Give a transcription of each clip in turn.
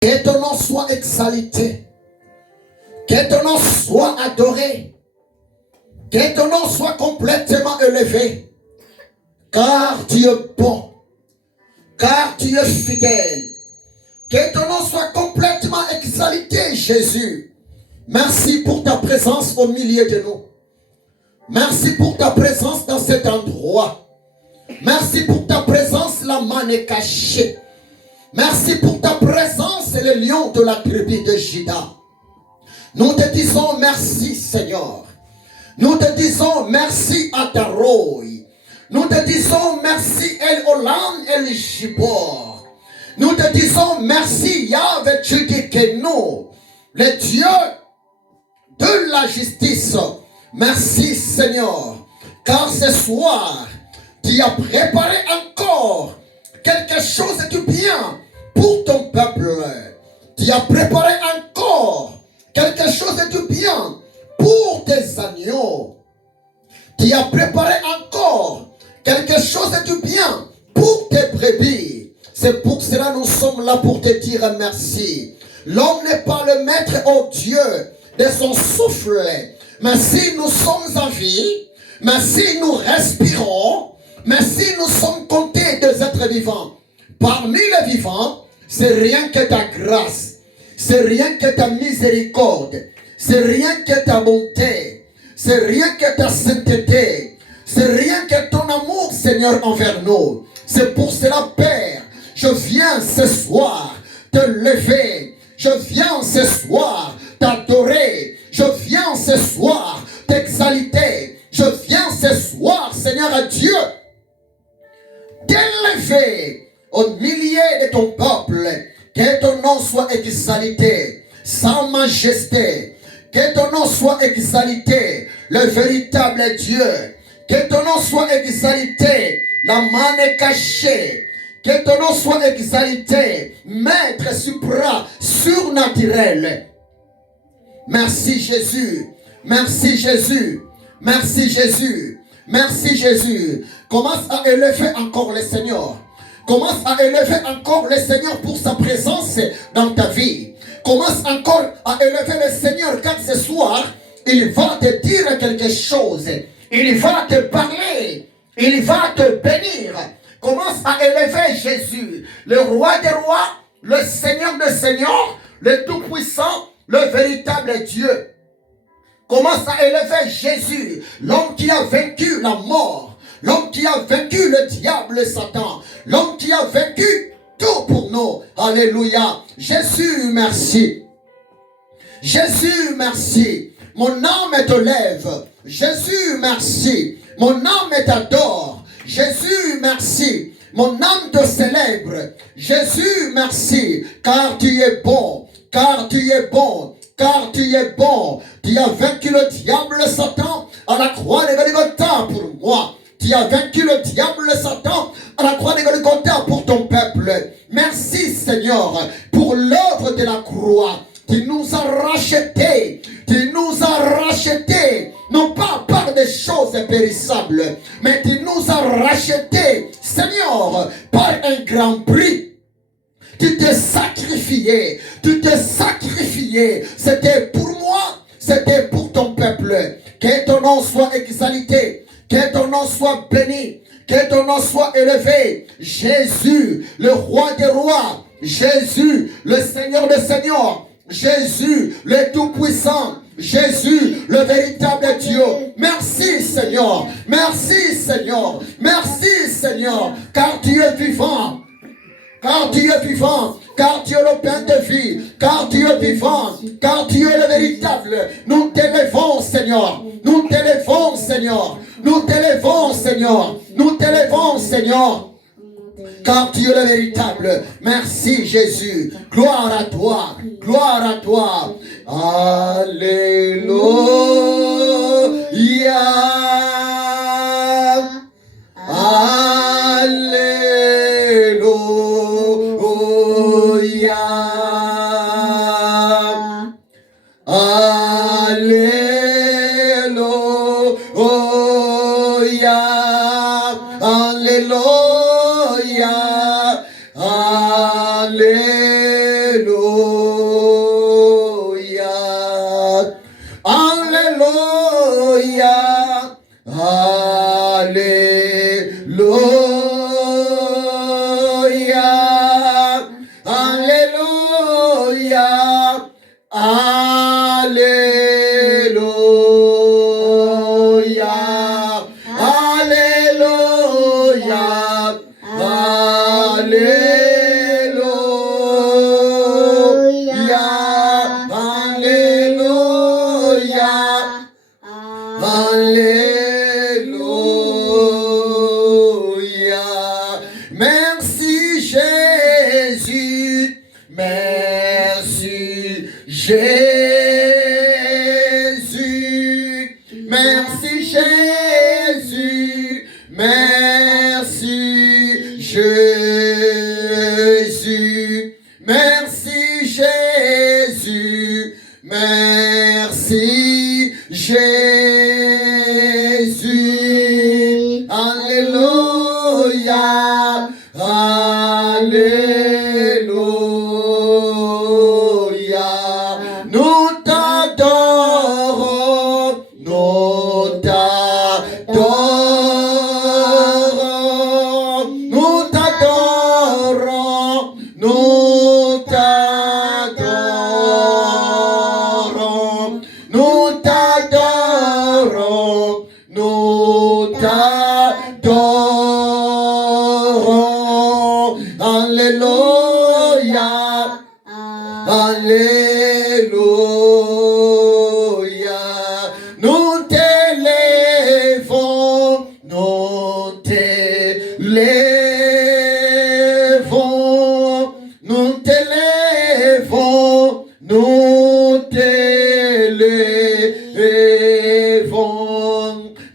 Que ton nom soit exalté. Que ton nom soit adoré. Que ton nom soit complètement élevé. Car tu es bon. Car tu es fidèle. Que ton nom soit complètement exalté, Jésus. Merci pour ta présence au milieu de nous. Merci pour ta présence dans cet endroit. Merci pour ta présence, la manne est cachée. Merci pour ta présence, le lion de la tribu de Juda. Nous te disons merci, Seigneur. Nous te disons merci à Taroy. Nous te disons merci, El Olam, El Jibor. Nous te disons merci, Yahvé Tchudikeno, le Dieu de la justice. Merci, Seigneur, car ce soir, tu as préparé encore quelque chose de bien pour ton peuple. Tu as préparé encore quelque chose de bien pour tes agneaux. Tu as préparé encore quelque chose de bien pour tes brebis. C'est pour cela que nous sommes là pour te dire merci. L'homme n'est pas le maître, oh Dieu, de son souffle. Mais si nous sommes en vie, mais si nous respirons, mais si nous sommes comptés des êtres vivants, parmi les vivants, c'est rien que ta grâce, c'est rien que ta miséricorde, c'est rien que ta bonté, c'est rien que ta sainteté, c'est rien que ton amour, Seigneur, envers nous. C'est pour cela, Père, je viens ce soir te lever, je viens ce soir t'adorer, je viens ce soir t'exalter, je viens ce soir, Seigneur Dieu, t'élever au milieu de ton peuple. Que ton nom soit exalté, sa majesté. Que ton nom soit exalté, le véritable Dieu. Que ton nom soit exalté, la manne cachée. Que ton nom soit exalté, maître supra, surnaturel. Merci Jésus, merci Jésus, merci Jésus, merci Jésus. Commence à élever encore le Seigneur. Commence à élever encore le Seigneur pour sa présence dans ta vie. Commence encore à élever le Seigneur car ce soir, il va te dire quelque chose. Il va te parler. Il va te bénir. Commence à élever Jésus, le roi des rois, le Seigneur des seigneurs, le tout-puissant, le véritable Dieu. Commence à élever Jésus, l'homme qui a vaincu la mort, l'homme qui a vaincu le diable, Satan, l'homme qui a vaincu tout pour nous. Alléluia. Jésus, merci. Jésus, merci. Mon âme te lève. Jésus, merci. Mon âme t'adore. Jésus, merci. Mon âme te célèbre. Jésus, merci. Car tu es bon. Car tu es bon. Car tu es bon. Tu as vaincu le diable, Satan, à la croix de Golgotha pour moi. Tu as vaincu le diable, Satan, à la croix de Golgotha pour ton peuple. Merci, Seigneur, pour l'œuvre de la croix. Tu nous as rachetés. Tu nous as rachetés. Non pas par des choses périssables, mais tu nous as rachetés, Seigneur, par un grand prix. Tu t'es sacrifié. Tu t'es sacrifié. C'était pour moi. C'était pour ton peuple. Que ton nom soit exalté. Que ton nom soit béni. Que ton nom soit élevé. Jésus, le roi des rois. Jésus, le Seigneur des seigneurs. Jésus, le tout-puissant. Jésus, le véritable Dieu. Merci, Seigneur. Merci, Seigneur. Merci, Seigneur. Car tu es vivant. Car tu es vivant, car tu es le pain de vie, car tu es vivant, car tu es le véritable. Nous t'élevons, Seigneur. Nous t'élevons, Seigneur. Nous t'élevons, Seigneur. Nous t'élevons, Seigneur. Car tu es le véritable. Merci, Jésus. Gloire à toi. Gloire à toi. Alléluia. Alléluia. Alléluia, Alléluia, Merci Jésus, merci Jésus, merci Jésus, merci Jésus, merci Jésus, merci Jésus, Alléluia, Alléluia, nous t'adorons, nous t'adorons, nous t'adorons, nous t'adorons, nous t'adorons, nous t'adorons, Alléluia, Alléluia, nous t'élèvons, nous t'élèvons, nous t'élèvons, nous t'élèvons,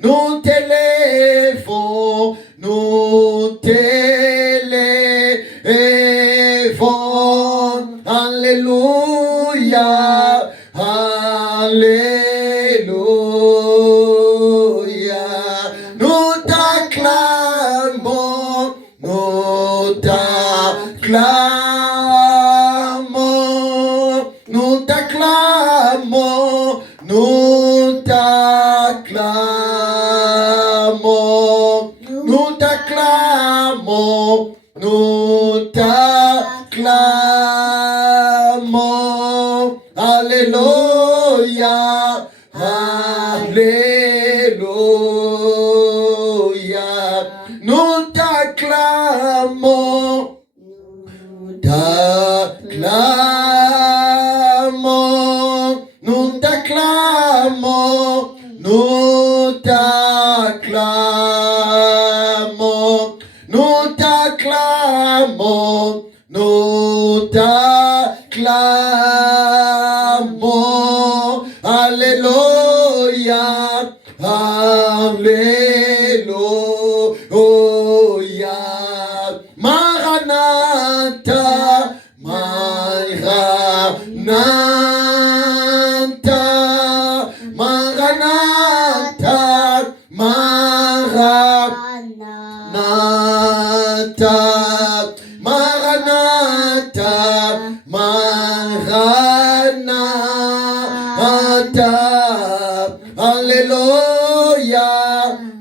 nous t'élèvons, nous t'élèvons, Alléluia, Alléluia, nous t'acclamons, nous t'acclamons, nous t'acclamons, nous t'acclamons, nous t'acclamons, nous t'acclamons, Alléluia, Alléluia, nous t'acclamons, t'acclamons, nous t'acclamons, nous t'acclamons, nous t'acclamons, nous t'acclamons, Alléluia, Alléluia, Maranatha, Maranatha, Maranatha, Maranatha, Maranatha, Maranatha, Alléluia,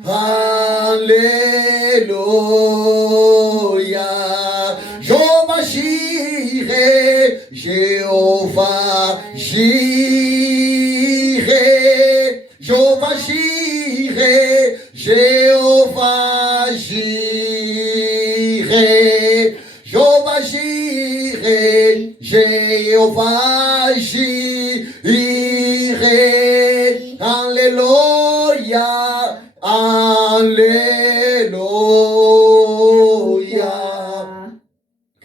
Alléluia, Jéhovah Jireh, Jéhovah Jireh, Jéhovah Jireh, Jéhovah Jireh, Jéhovah Jireh, Jéhovah Jireh, Alléluia, Alléluia.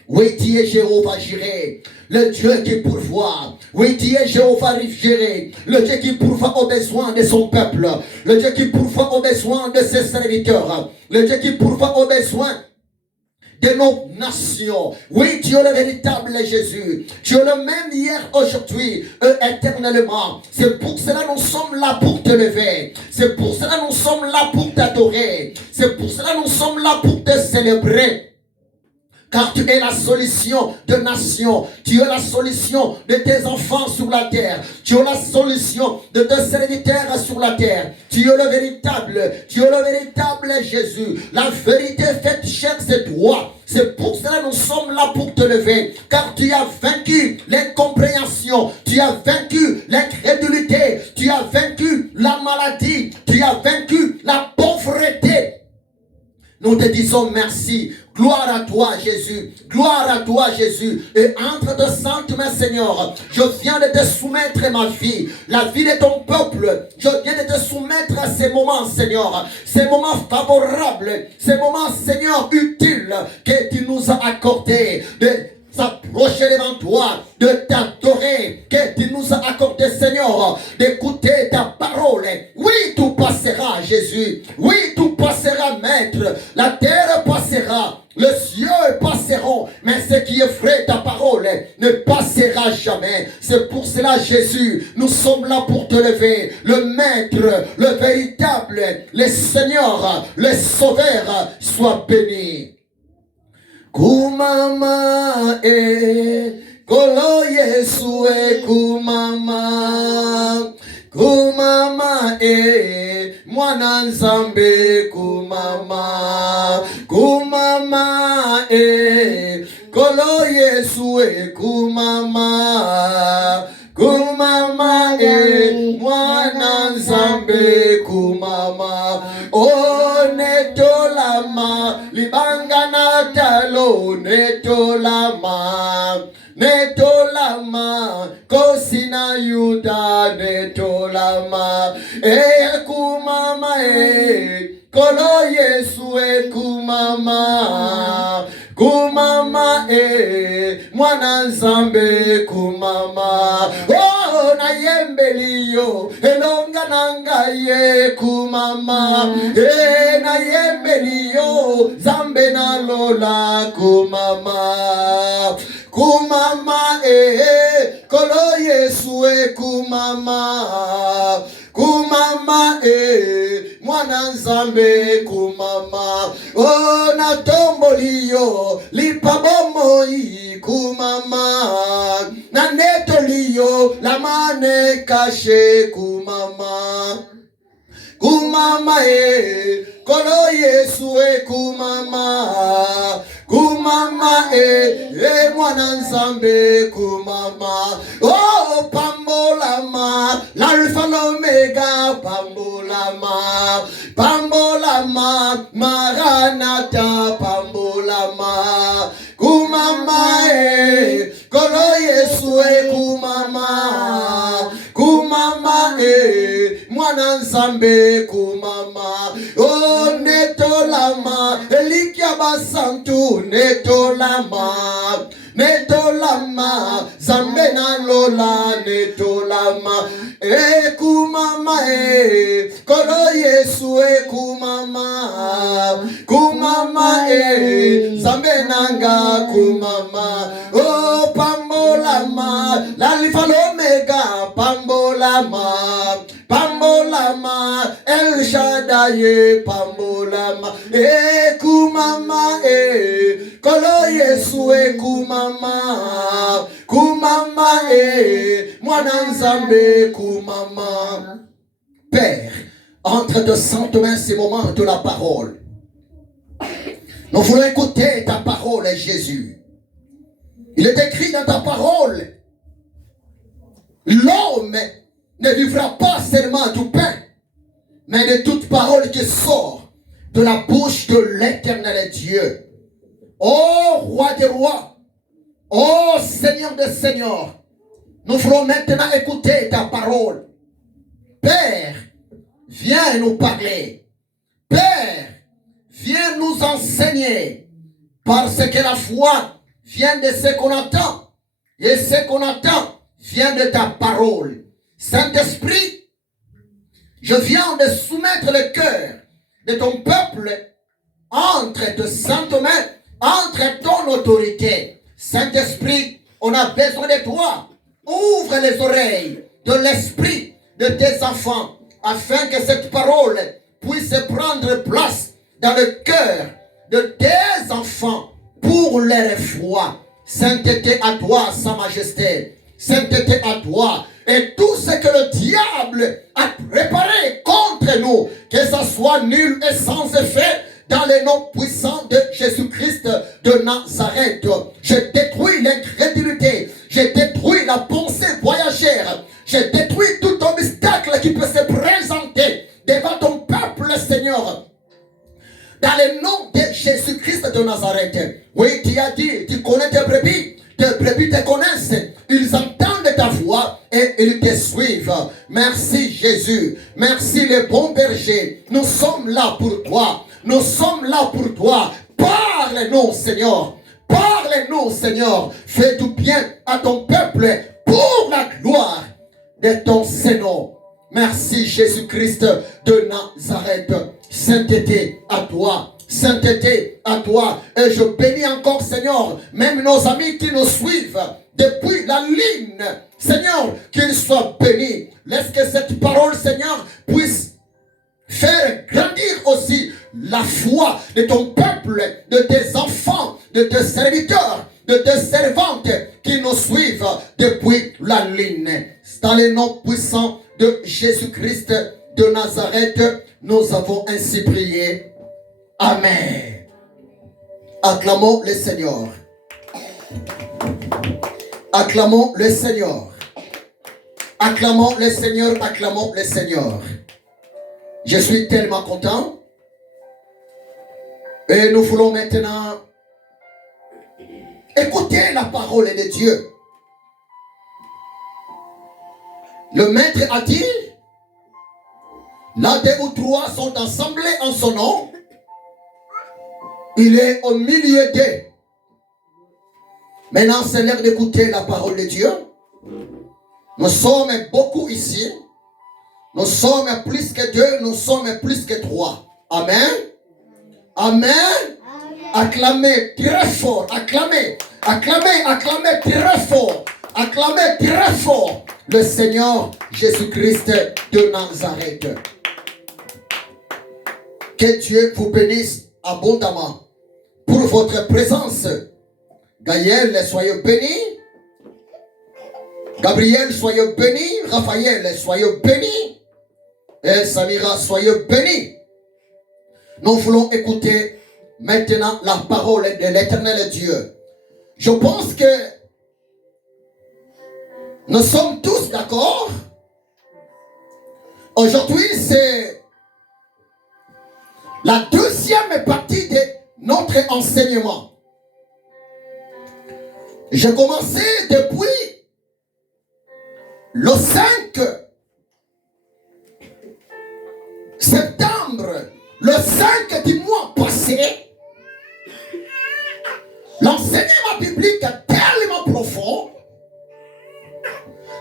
Oui, tu es Jéhovah Jireh, le Dieu qui pourvoit. Oui, tu es Jéhovah Jireh, le Dieu qui pourvoit aux besoins de son peuple, le Dieu qui pourvoit aux besoins de ses serviteurs, le Dieu qui pourvoit aux besoins de nos nations. Oui, tu es le véritable Jésus. Tu es le même hier, aujourd'hui et éternellement. C'est pour cela que nous sommes là pour te lever. C'est pour cela que nous sommes là pour t'adorer. C'est pour cela que nous sommes là pour te célébrer. Car tu es la solution de nations. Tu es la solution de tes enfants sur la terre. Tu es la solution de tes serviteurs sur la terre. Tu es le véritable Jésus. La vérité faite chair, c'est toi. C'est pour cela que nous sommes là pour te lever. Car tu as vaincu l'incompréhension. Tu as vaincu l'incrédulité. Tu as vaincu la maladie. Tu as vaincu la pauvreté. Nous te disons merci. Gloire à toi, Jésus. Gloire à toi, Jésus. Et entre tes saintes mains, Seigneur, je viens de te soumettre ma vie, la vie de ton peuple. Je viens de te soumettre à ces moments, Seigneur. Ces moments favorables, ces moments, Seigneur, utiles que tu nous as accordés. De s'approcher devant toi, de t'adorer, que tu nous as accordé, Seigneur, d'écouter ta parole. Oui, tout passera, Jésus. Oui, tout passera, Maître. La terre passera. Les cieux passeront, mais ce qui est vrai, ta parole, ne passera jamais. C'est pour cela, Jésus, nous sommes là pour te lever. Le Maître, le véritable, le Seigneur, le Sauveur, soit béni. Kumama kolo Yesu kumama. Kumama mwana nzambe kumama. Kumama kolo Yesu kumama. Kumama mwana nzambe kumama. Netolama libanga natalo netolama. Netolama kosina yuda netolama. Kumama kolo Yesu kumama. Kumama mwana nzambe kumama. Na yembeliyo elonga nangaye kumama. Na yembeliyo zambe na lola kumama. Kumama kolo Yesu kumama. Kumama mwana nzambe kumama. Na tomboliyo lipabomoi kumama. Na netoliyo la mane kashe kumama. Kumama kolo Yesu kumama. Kumama mwana nzambe kumama. Pambolama l'alpha l'omega pambolama. Pambolama maranatha pambolama. Kumama kolo Yesu kumama. Kumama mwana nzambe kumama. Netolama elikia basantu netolama. Netolama zambe na lola netolama. Kumama kolo Yesu kumama. Kumama zambe nanga kumama. Pambolama l'alpha l'omega pambolama. Pambolama El Shaddai pambolama. Kumama kolo Yesu kumama. Kumama mwana nzambe kumama. Père, entre tes saintes mains ces moments de la parole. Nous voulons écouter ta parole, Jésus. Il est écrit dans ta parole, l'homme ne vivra pas seulement du pain, mais de toute parole qui sort de la bouche de l'Éternel Dieu. Ô roi des rois, ô Seigneur des seigneurs, nous voulons maintenant écouter ta parole. Père, viens nous parler. Père, viens nous enseigner. Parce que la foi vient de ce qu'on entend. Et ce qu'on entend vient de ta parole. Saint-Esprit, je viens de soumettre le cœur de ton peuple entre tes saintes mains, entre ton autorité. Saint-Esprit, on a besoin de toi. Ouvre les oreilles de l'esprit de tes enfants afin que cette parole puisse prendre place dans le cœur de tes enfants pour leur foi. Sainteté à toi, Sa Majesté. Sainteté à toi. Et tout ce que le diable a préparé contre nous, que ça soit nul et sans effet, dans le nom puissant de Jésus-Christ de Nazareth. Je détruis l'incrédulité. Je détruis la pensée voyagère. Je détruis tout obstacle qui peut se présenter devant ton peuple, Seigneur. Dans le nom de Jésus-Christ de Nazareth. Oui, tu as dit, tu connais tes brebis te connaissent. Ils entendent ta voix et ils te suivent. Merci Jésus. Merci le bon berger. Nous sommes là pour toi. Nous sommes là pour toi. Parle-nous, Seigneur. Parle-nous, Seigneur. Fais du bien à ton peuple pour la gloire de ton Saint-Nom. Merci Jésus-Christ de Nazareth. Sainteté à toi. Sainteté à toi. Et je bénis encore, Seigneur, même nos amis qui nous suivent depuis la ligne. Seigneur, qu'ils soient bénis. Laisse que cette parole, Seigneur, puisse faire grandir aussi la foi de ton peuple, de tes enfants, de tes serviteurs, de tes servantes qui nous suivent depuis la ligne. Dans le nom puissant de Jésus-Christ de Nazareth, nous avons ainsi prié. Amen. Acclamons le Seigneur. Acclamons le Seigneur. Acclamons le Seigneur. Acclamons le Seigneur. Je suis tellement content. Et nous voulons maintenant écouter la parole de Dieu. Le maître a dit, là 2 ou 3 sont assemblés en son nom. Il est au milieu d'eux. Maintenant, c'est l'heure d'écouter la parole de Dieu. Nous sommes beaucoup ici. Nous sommes plus que 2, nous sommes plus que 3. Amen. Amen. Acclamez très fort. Acclamez. Acclamez, acclamez très fort. Acclamez très fort le Seigneur Jésus-Christ de Nazareth. Que Dieu vous bénisse abondamment pour votre présence. Gaël, soyez bénis. Gabriel, soyez bénis. Raphaël, soyez bénis. Et Samira, soyez bénis. Nous voulons écouter maintenant la parole de l'Éternel Dieu. Je pense que nous sommes tous d'accord. Aujourd'hui, c'est la deuxième partie de notre enseignement. J'ai commencé depuis le 5 septembre, le 5 du mois passé. L'enseignement biblique est tellement profond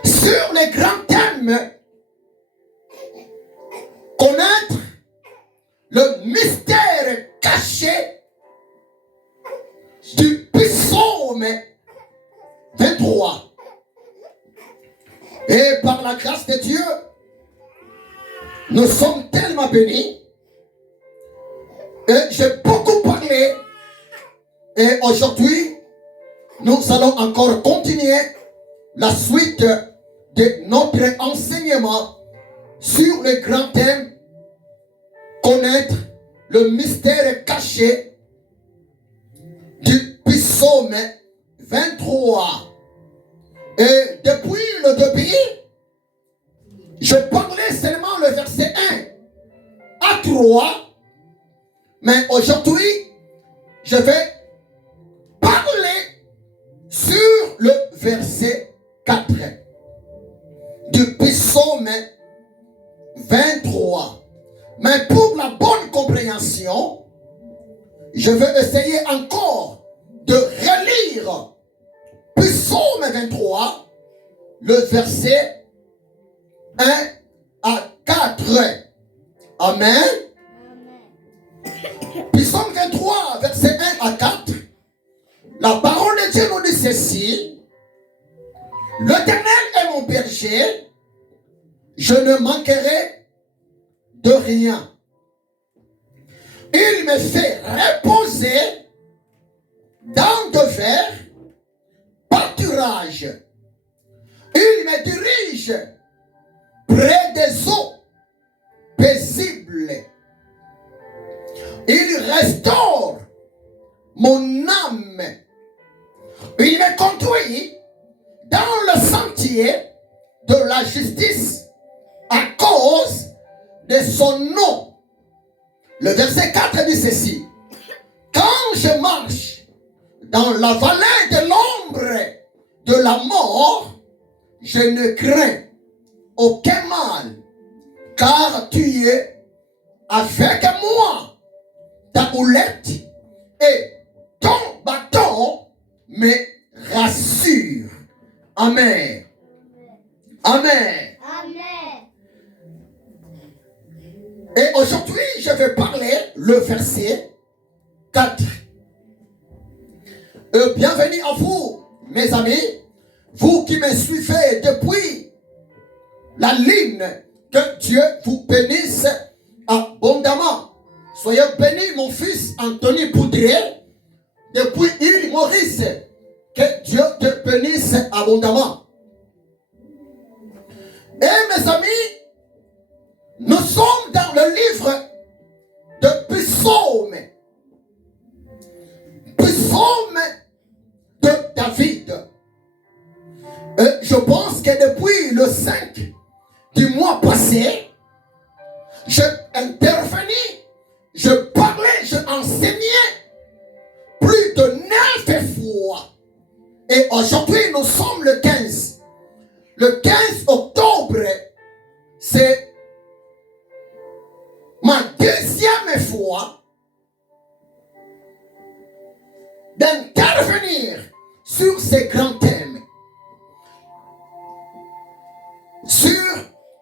sur les grands thèmes. Connaître le mystère caché du psaume 23. Et par la grâce de Dieu, nous sommes tellement bénis. Et j'ai beaucoup parlé. Et aujourd'hui, nous allons encore continuer la suite de notre enseignement sur le grand thème connaître le mystère caché du psaume 23. Et depuis le début, je parlais seulement le verset 1 à 3. Mais aujourd'hui, je vais parler sur le verset 4 du psaume 23. Mais pour la bonne compréhension, je vais essayer encore de relire psaume 23, le verset 1 à 4. Amen. Psaume 23, verset 1 à 4. La parole de Dieu nous dit ceci. L'Éternel est mon berger, je ne manquerai de rien. Il me fait reposer dans de verts pâturages. Il me dirige près des eaux paisibles. Il restaure mon âme. Il me conduit dans le sentier de la justice à cause de son nom. Le verset 4 dit ceci. Quand je marche dans la vallée de l'ombre de la mort, je ne crains aucun mal, car tu es avec moi. Ta houlette et ton bâton me rassurent. Amen. Amen. Amen. Et aujourd'hui, je vais parler le verset 4. Bienvenue à vous, mes amis, vous qui me suivez depuis la ligne, que Dieu vous bénisse abondamment. Soyez bénis, mon fils Anthony Poudrier, depuis île Maurice, que Dieu te bénisse abondamment. Et mes amis, nous sommes dans le livre de Psaume. Psaume de David. Je pense que depuis le 5 du mois passé, je intervenais, je parlais, je enseignais plus de 9 fois. Et aujourd'hui, nous sommes le 15. Le 15 octobre, c'est ma deuxième fois d'intervenir sur ces grands thèmes. Sur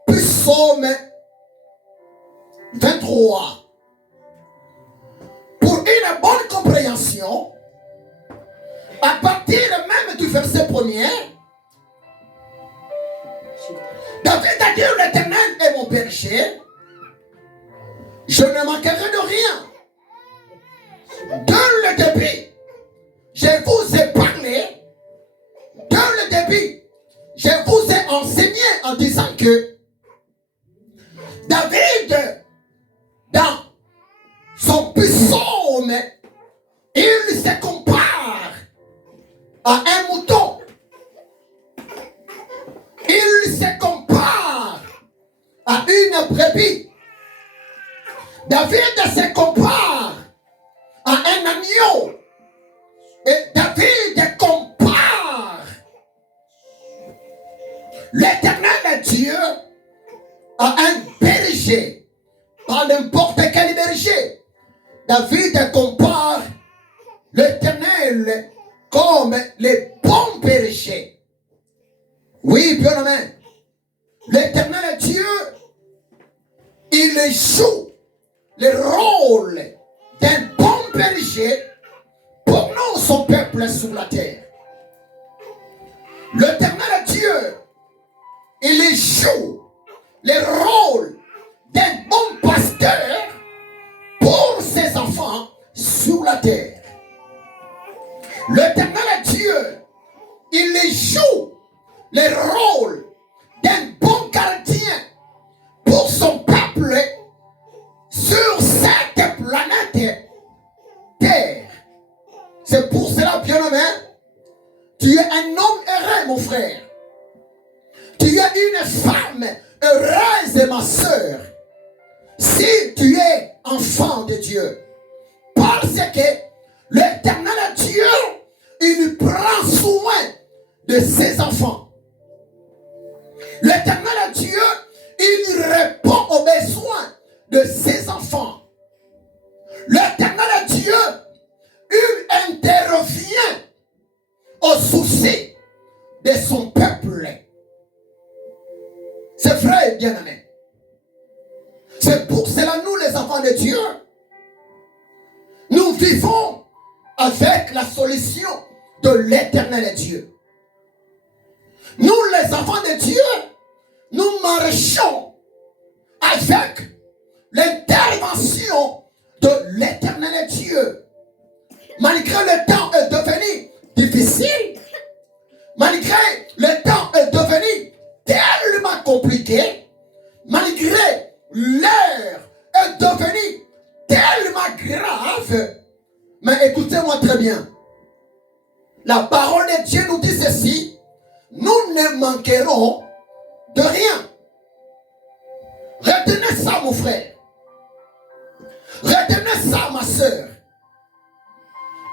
Psaume 23. Pour une bonne compréhension, à partir même du verset 1er, David a dit, l'Éternel est mon berger, je ne manquerai de rien. Dans le début, je vous ai parlé. Dans le début, je vous ai enseigné en disant que David, dans son psaume, il se compare à un mouton. Il se compare à une brebis. David se compare à un agneau. Et David compare l'Éternel Dieu à un berger. Pas n'importe quel berger. David compare l'Éternel comme les bons bergers. Oui, bien amen. L'Éternel Dieu, il joue le rôle d'un bon berger pour nous, son peuple sur la terre. L'Éternel Dieu, il joue le rôle d'un bon pasteur pour ses enfants sur la terre. L'Éternel Dieu, il joue le rôle d'un bon gardien pour son peuple sur cette planète terre. C'est pour cela, bien-aimé, tu es un homme heureux, mon frère. Tu es une femme heureuse, ma soeur, si tu es enfant de Dieu. Parce que l'Éternel Dieu, il prend soin de ses enfants. L'Éternel Dieu, il répond aux besoins de ses enfants. L'Éternel Dieu, il intervient aux soucis de son peuple. C'est vrai, bien-aimé. C'est pour cela, nous, les enfants de Dieu, nous vivons avec la solution de l'Éternel Dieu. Nous, les enfants de Dieu, nous marchons avec l'intervention de l'Éternel Dieu. Malgré le temps et de difficile, malgré le temps est devenu tellement compliqué, malgré l'heure est devenue tellement grave, mais écoutez-moi très bien. La parole de Dieu nous dit ceci: nous ne manquerons de rien. Retenez ça, mon frère. Retenez ça, ma soeur.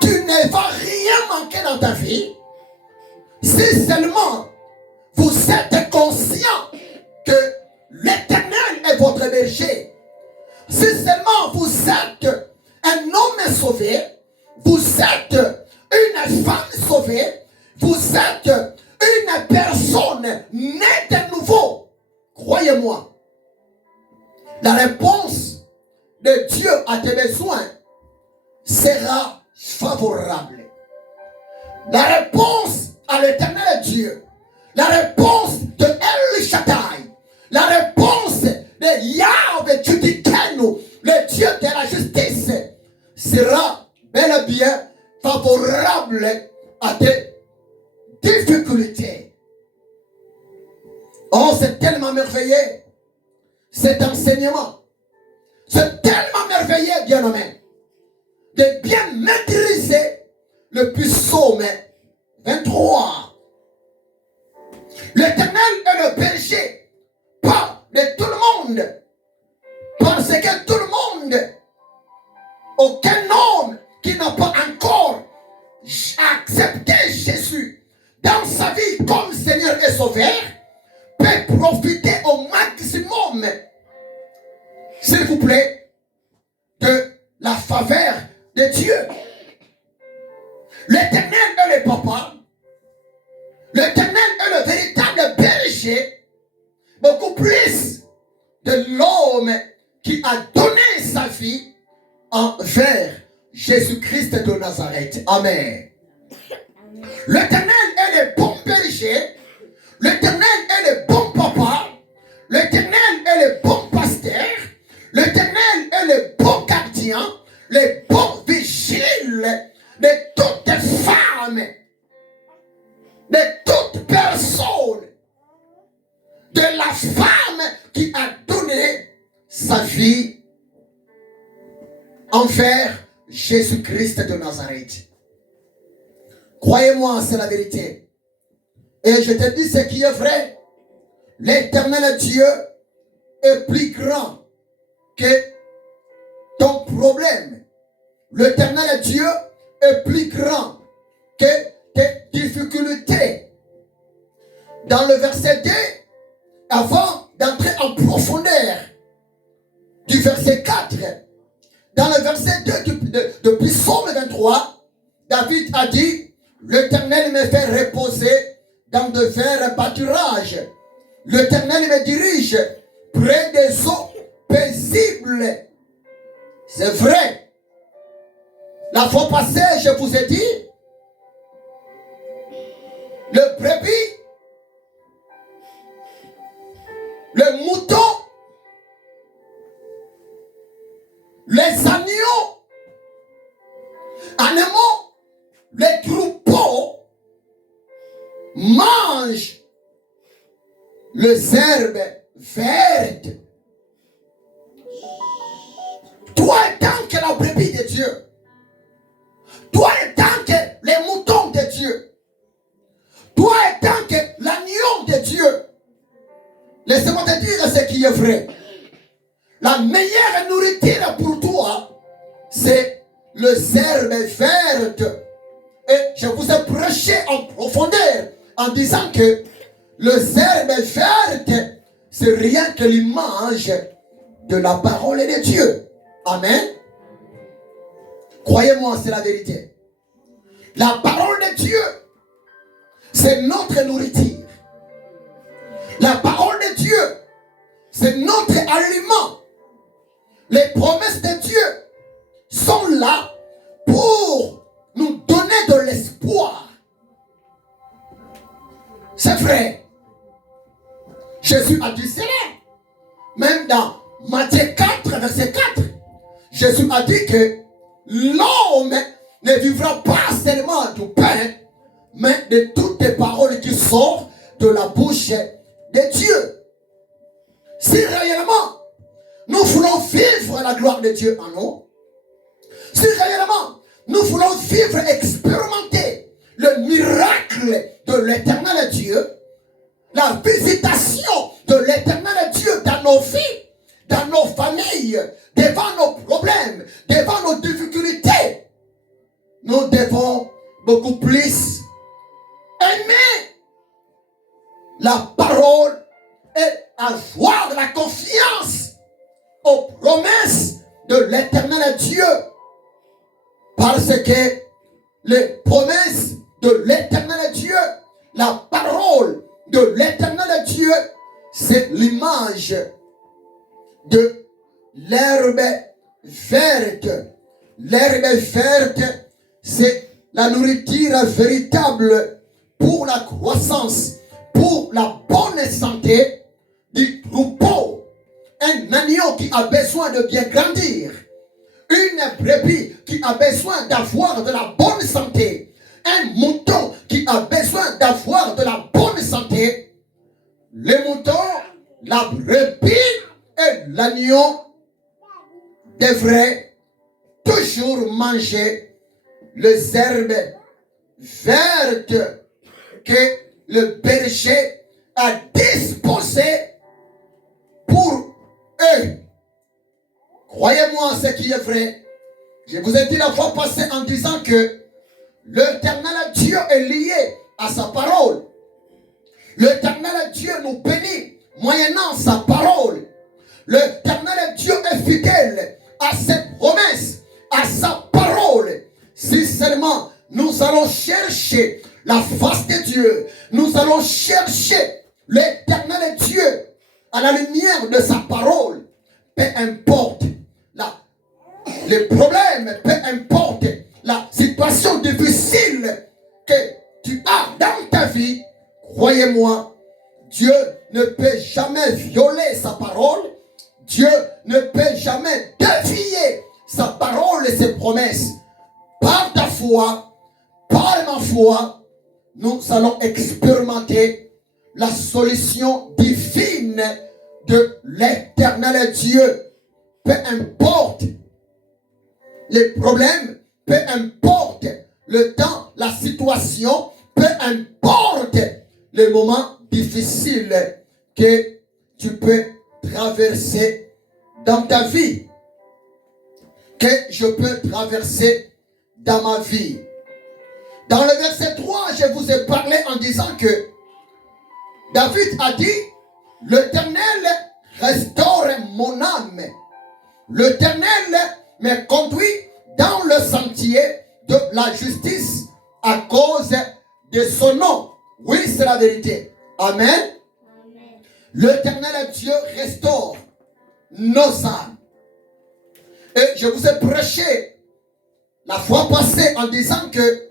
Tu ne vas rien manquer dans ta vie si seulement vous êtes conscient que l'Éternel est votre berger. Si seulement vous êtes un homme sauvé, vous êtes une femme sauvée, vous êtes une personne née de nouveau. Croyez-moi, la réponse de Dieu à tes besoins sera favorable. La réponse à l'Éternel Dieu, la réponse de El Shaddai, la réponse de Yahweh Judikenu, le Dieu de la justice, sera bel et bien favorable à tes difficultés. Oh, c'est tellement merveilleux cet enseignement. C'est tellement merveilleux, bien-aimé, de bien maîtriser le psaume 23. L'Éternel est le berger, pas de tout le monde, parce que tout le monde, aucun homme qui n'a pas encore accepté Jésus dans sa vie comme Seigneur et Sauveur peut profiter au maximum, s'il vous plaît, de la faveur de Dieu. L'Éternel est le papa. L'Éternel est le véritable berger, beaucoup plus de l'homme qui a donné sa vie envers Jésus-Christ de Nazareth. Amen. L'Éternel est le bon berger. L'Éternel est le bon papa. L'Éternel est le bon pasteur. L'Éternel est le bon gardien. Le bon vigile de toutes femmes, de toute personne, de la femme qui a donné sa vie envers Jésus-Christ de Nazareth. Croyez-moi, c'est la vérité. Et je te dis ce qui est vrai. L'Éternel Dieu est plus grand que ton problème. L'Éternel Dieu est plus grand que tes difficultés. Dans le verset 2, avant d'entrer en profondeur du verset 4, dans le verset 2 de Psaume 23, David a dit: l'Éternel me fait reposer dans de verts pâturages. L'Éternel me dirige près des eaux paisibles. C'est vrai. La fois passée, je vous ai dit, le brebis, le mouton, les agneaux, animaux, les troupeaux mangent les herbes vertes. Toi étant que la brebis de Dieu, toi étant que les moutons de Dieu, toi étant que l'agneau de Dieu, laissez-moi te dire ce qui est vrai. La meilleure nourriture pour toi, c'est les herbes vertes. Et je vous ai prêché en profondeur en disant que les herbes vertes, c'est rien que l'image de la parole de Dieu. Amen. Croyez-moi, c'est la vérité. La parole de Dieu, c'est notre nourriture. La parole de Dieu, c'est notre aliment. Les promesses de Dieu sont là pour nous donner de l'espoir. C'est vrai. Jésus a dit cela. Même dans Matthieu 4, verset 4, Jésus a dit que l'homme ne vivra pas seulement du pain, mais de toutes les paroles qui sortent de la bouche de Dieu. Si réellement nous voulons vivre la gloire de Dieu en nous, si réellement nous voulons vivre, expérimenter le miracle de l'éternel Dieu, la visitation de l'éternel Dieu dans nos vies, dans nos familles, devant nos problèmes, devant nos difficultés, nous devons beaucoup plus aimer la parole et avoir la confiance aux promesses de l'éternel Dieu. Parce que les promesses de l'éternel Dieu, la parole de l'éternel Dieu, c'est l'image de l'herbe verte. L'herbe verte, c'est la nourriture véritable pour la croissance, pour la bonne santé du troupeau. Un agneau qui a besoin de bien grandir. Une brebis qui a besoin d'avoir de la bonne santé. Un mouton qui a besoin d'avoir de la bonne santé. Le mouton, la brebis et l'agneau devraient toujours manger les herbes vertes que le berger a disposées pour eux. Croyez-moi ce qui est vrai. Je vous ai dit la fois passée en disant que l'éternel Dieu est lié à sa parole. L'éternel Dieu nous bénit moyennant sa parole. L'éternel Dieu est fidèle à ses promesses, à sa parole. Si seulement nous allons chercher la face de Dieu, nous allons chercher l'éternel Dieu à la lumière de sa parole, peu importe les problèmes, peu importe la situation difficile que tu as dans ta vie, croyez-moi, Dieu ne peut jamais violer sa parole. Dieu ne peut jamais défier sa parole et ses promesses. Par ta foi, par ma foi, nous allons expérimenter la solution divine de l'éternel Dieu. Peu importe les problèmes, peu importe le temps, la situation, peu importe les moments difficiles que tu peux traverser dans ta vie, que je peux traverser dans ma vie. Dans le verset 3, je vous ai parlé en disant que David a dit, l'Éternel restaure mon âme. L'Éternel me conduit dans le sentier de la justice à cause de son nom. Oui, c'est la vérité. Amen. Amen. L'Éternel Dieu restaure nos âmes. Et je vous ai prêché la fois passée en disant que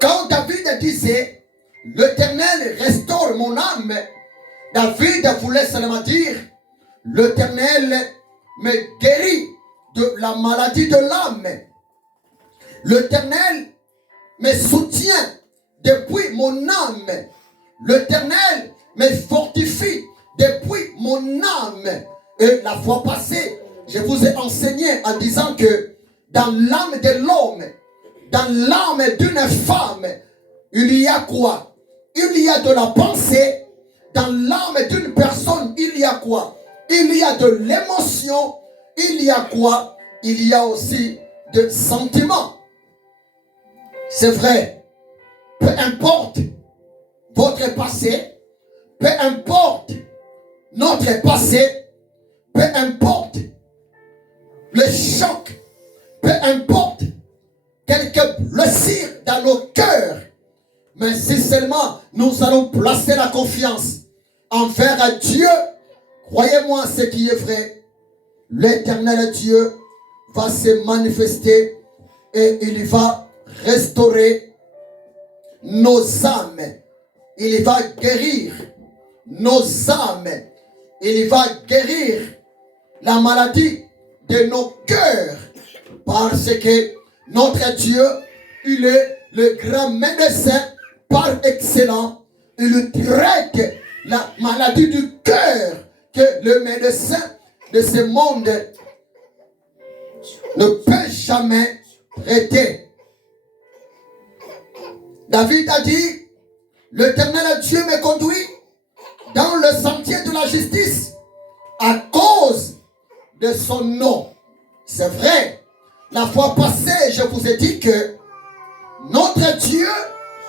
quand David disait l'Éternel restaure mon âme, David voulait seulement dire l'Éternel me guérit de la maladie de l'âme. L'Éternel me soutient depuis mon âme. L'Éternel me fortifie depuis mon âme. Et la fois passée, je vous ai enseigné en disant que dans l'âme de l'homme, dans l'âme d'une femme, il y a quoi? Il y a de la pensée. Dans l'âme d'une personne, il y a quoi? Il y a de l'émotion. Il y a quoi? Il y a aussi de sentiments. C'est vrai. Peu importe votre passé, peu importe notre passé, peu importe le choc, peu importe quelques blessures dans nos cœurs, mais si seulement nous allons placer la confiance envers Dieu, croyez-moi ce qui est vrai, l'Éternel Dieu va se manifester et il va restaurer nos âmes. Il va guérir nos âmes. Il va guérir la maladie de nos cœurs. Parce que notre Dieu, il est le grand médecin par excellence, il traite la maladie du cœur que le médecin de ce monde ne peut jamais traiter. David a dit, l'Éternel Dieu me conduit dans le sentier de la justice à cause de son nom. C'est vrai, la fois passée, je vous ai dit que notre Dieu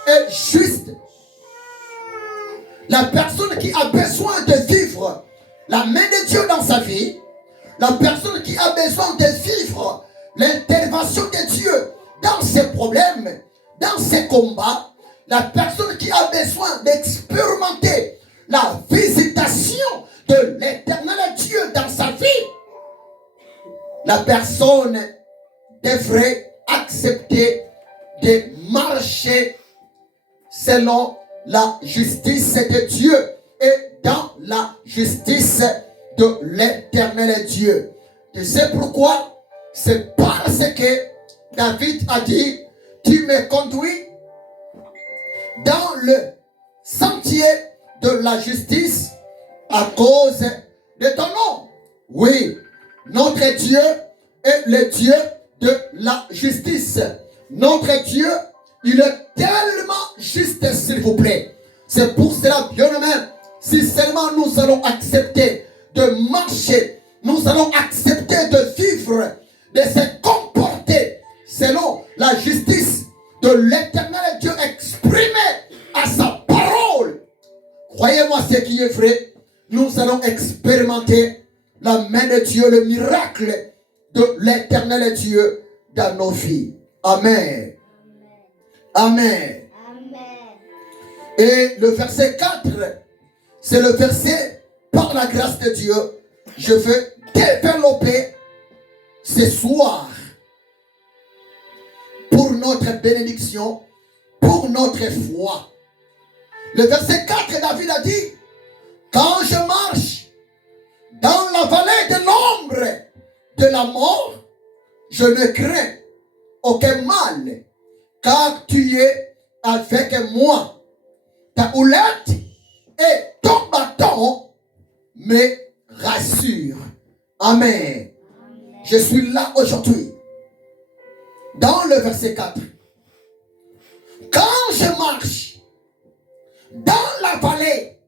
est juste. La personne qui a besoin de vivre la main de Dieu dans sa vie, la personne qui a besoin de vivre l'intervention de Dieu dans ses problèmes, dans ses combats, la personne qui a besoin d'expérimenter la visitation de l'Éternel Dieu dans sa vie, la personne devrait accepter de marcher selon la justice de Dieu et dans la justice de l'Éternel Dieu. Tu sais pourquoi? C'est parce que David a dit, tu me conduis dans le sentier de la justice à cause de ton nom. Oui, notre Dieu est le Dieu de la justice. Notre Dieu, il est tellement juste, s'il vous plaît. C'est pour cela, bien-aimé, si seulement nous allons accepter de marcher, nous allons accepter de vivre, de se comporter selon la justice de l'Éternel Dieu exprimée à sa parole. Croyez-moi, ce qui est vrai, nous allons expérimenter la main de Dieu, le miracle de l'Éternel Dieu dans nos vies. Amen. Amen. Amen. Et le verset 4, c'est le verset, par la grâce de Dieu, je veux développer ce soir pour notre bénédiction, pour notre foi. Le verset 4, David a dit, quand je marche dans la vallée de l'ombre de la mort, je ne crains aucun mal, car tu es avec moi. Ta houlette et ton bâton me rassurent. Amen. Je suis là aujourd'hui. Dans le verset 4. Quand je marche dans la vallée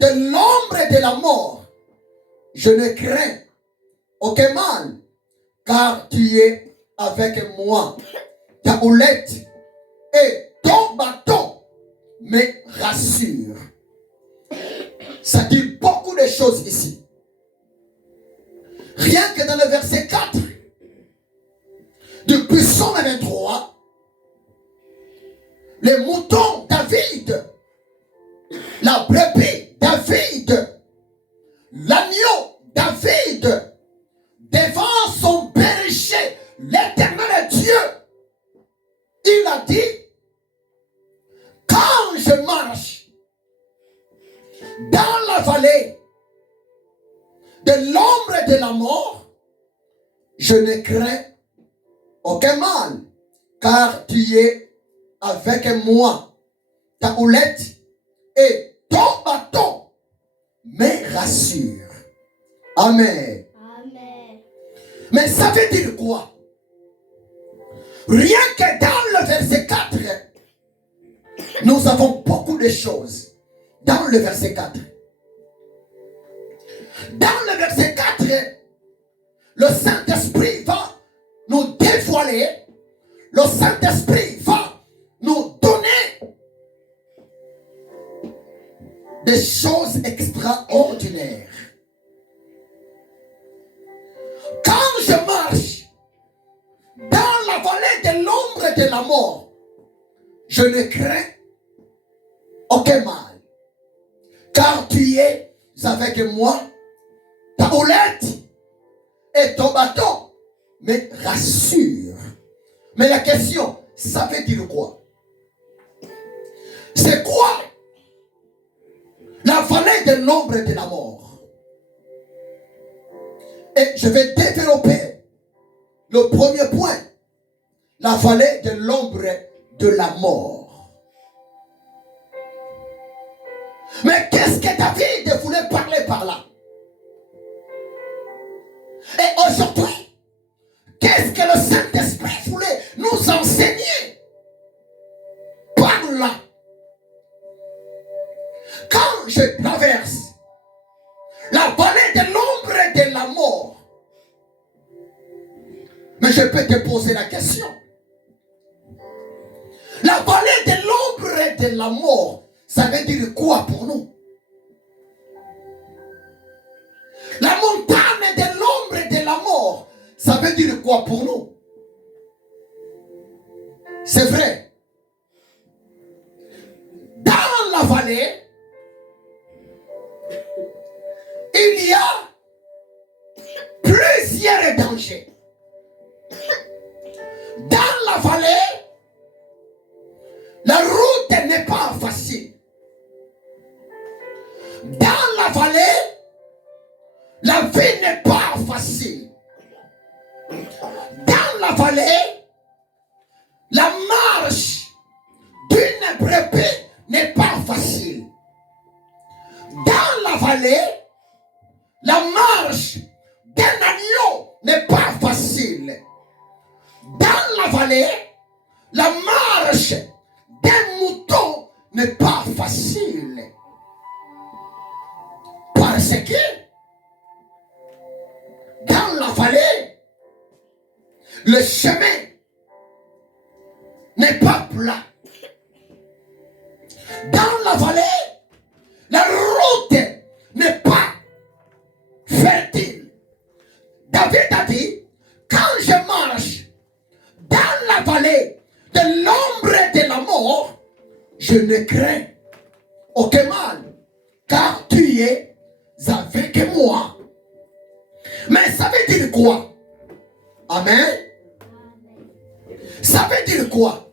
de l'ombre de la mort, je ne crains aucun mal, car tu es avec moi. Ta houlette et ton bâton me rassurent. Ça dit beaucoup de choses ici. Rien que dans le verset 4, depuis Psaume 23, les moutons David, la brebis David, l'agneau David, devant son berger, l'Éternel Dieu, il a dit, quand je marche dans la vallée de l'ombre de la mort, je ne crains aucun mal, car tu es avec moi. Ta houlette et ton bâton me rassurent. Amen. Amen. Mais ça veut dire quoi? Rien que dans le verset 4, nous avons beaucoup de choses. Dans le verset 4. Dans le verset 4, le Saint-Esprit va nous dévoiler. Le Saint-Esprit va nous donner des choses extraordinaires. Quand je marche dans la vallée de l'ombre de la mort, je ne crains aucun mal, car tu es avec moi. Ta houlette et ton bâton me rassurent. Mais la question, ça veut dire quoi? C'est quoi la vallée de l'ombre de la mort? Et je vais développer le premier point. La vallée de l'ombre de la mort. Mais qu'est-ce que David voulait parler par là? Et aujourd'hui, qu'est-ce que le Saint-Esprit voulait nous enseigner par là? Quand je traverse la vallée de l'ombre et de la mort, mais je peux te poser la question. La vallée de l'ombre et de la mort, ça veut dire quoi pour nous? La montagne de l'ombre et de la mort, ça veut dire quoi pour nous? C'est vrai. Dans la vallée, il y a plusieurs dangers. Dans la vallée, la route n'est pas facile. Dans la vallée, la vie n'est pas facile. Dans la vallée, la marche d'une brebis n'est pas facile. Dans la vallée, la marche d'un agneau n'est pas facile. Dans la vallée, la marche d'un mouton n'est pas facile. Parce que dans la vallée, le chemin n'est pas plat. Dans la vallée, la route n'est pas fertile. David a dit, quand je marche dans la vallée de l'ombre et de la mort, je ne crains aucun mal, car tu es avec moi. Mais ça veut dire quoi? Amen. Ça veut dire quoi?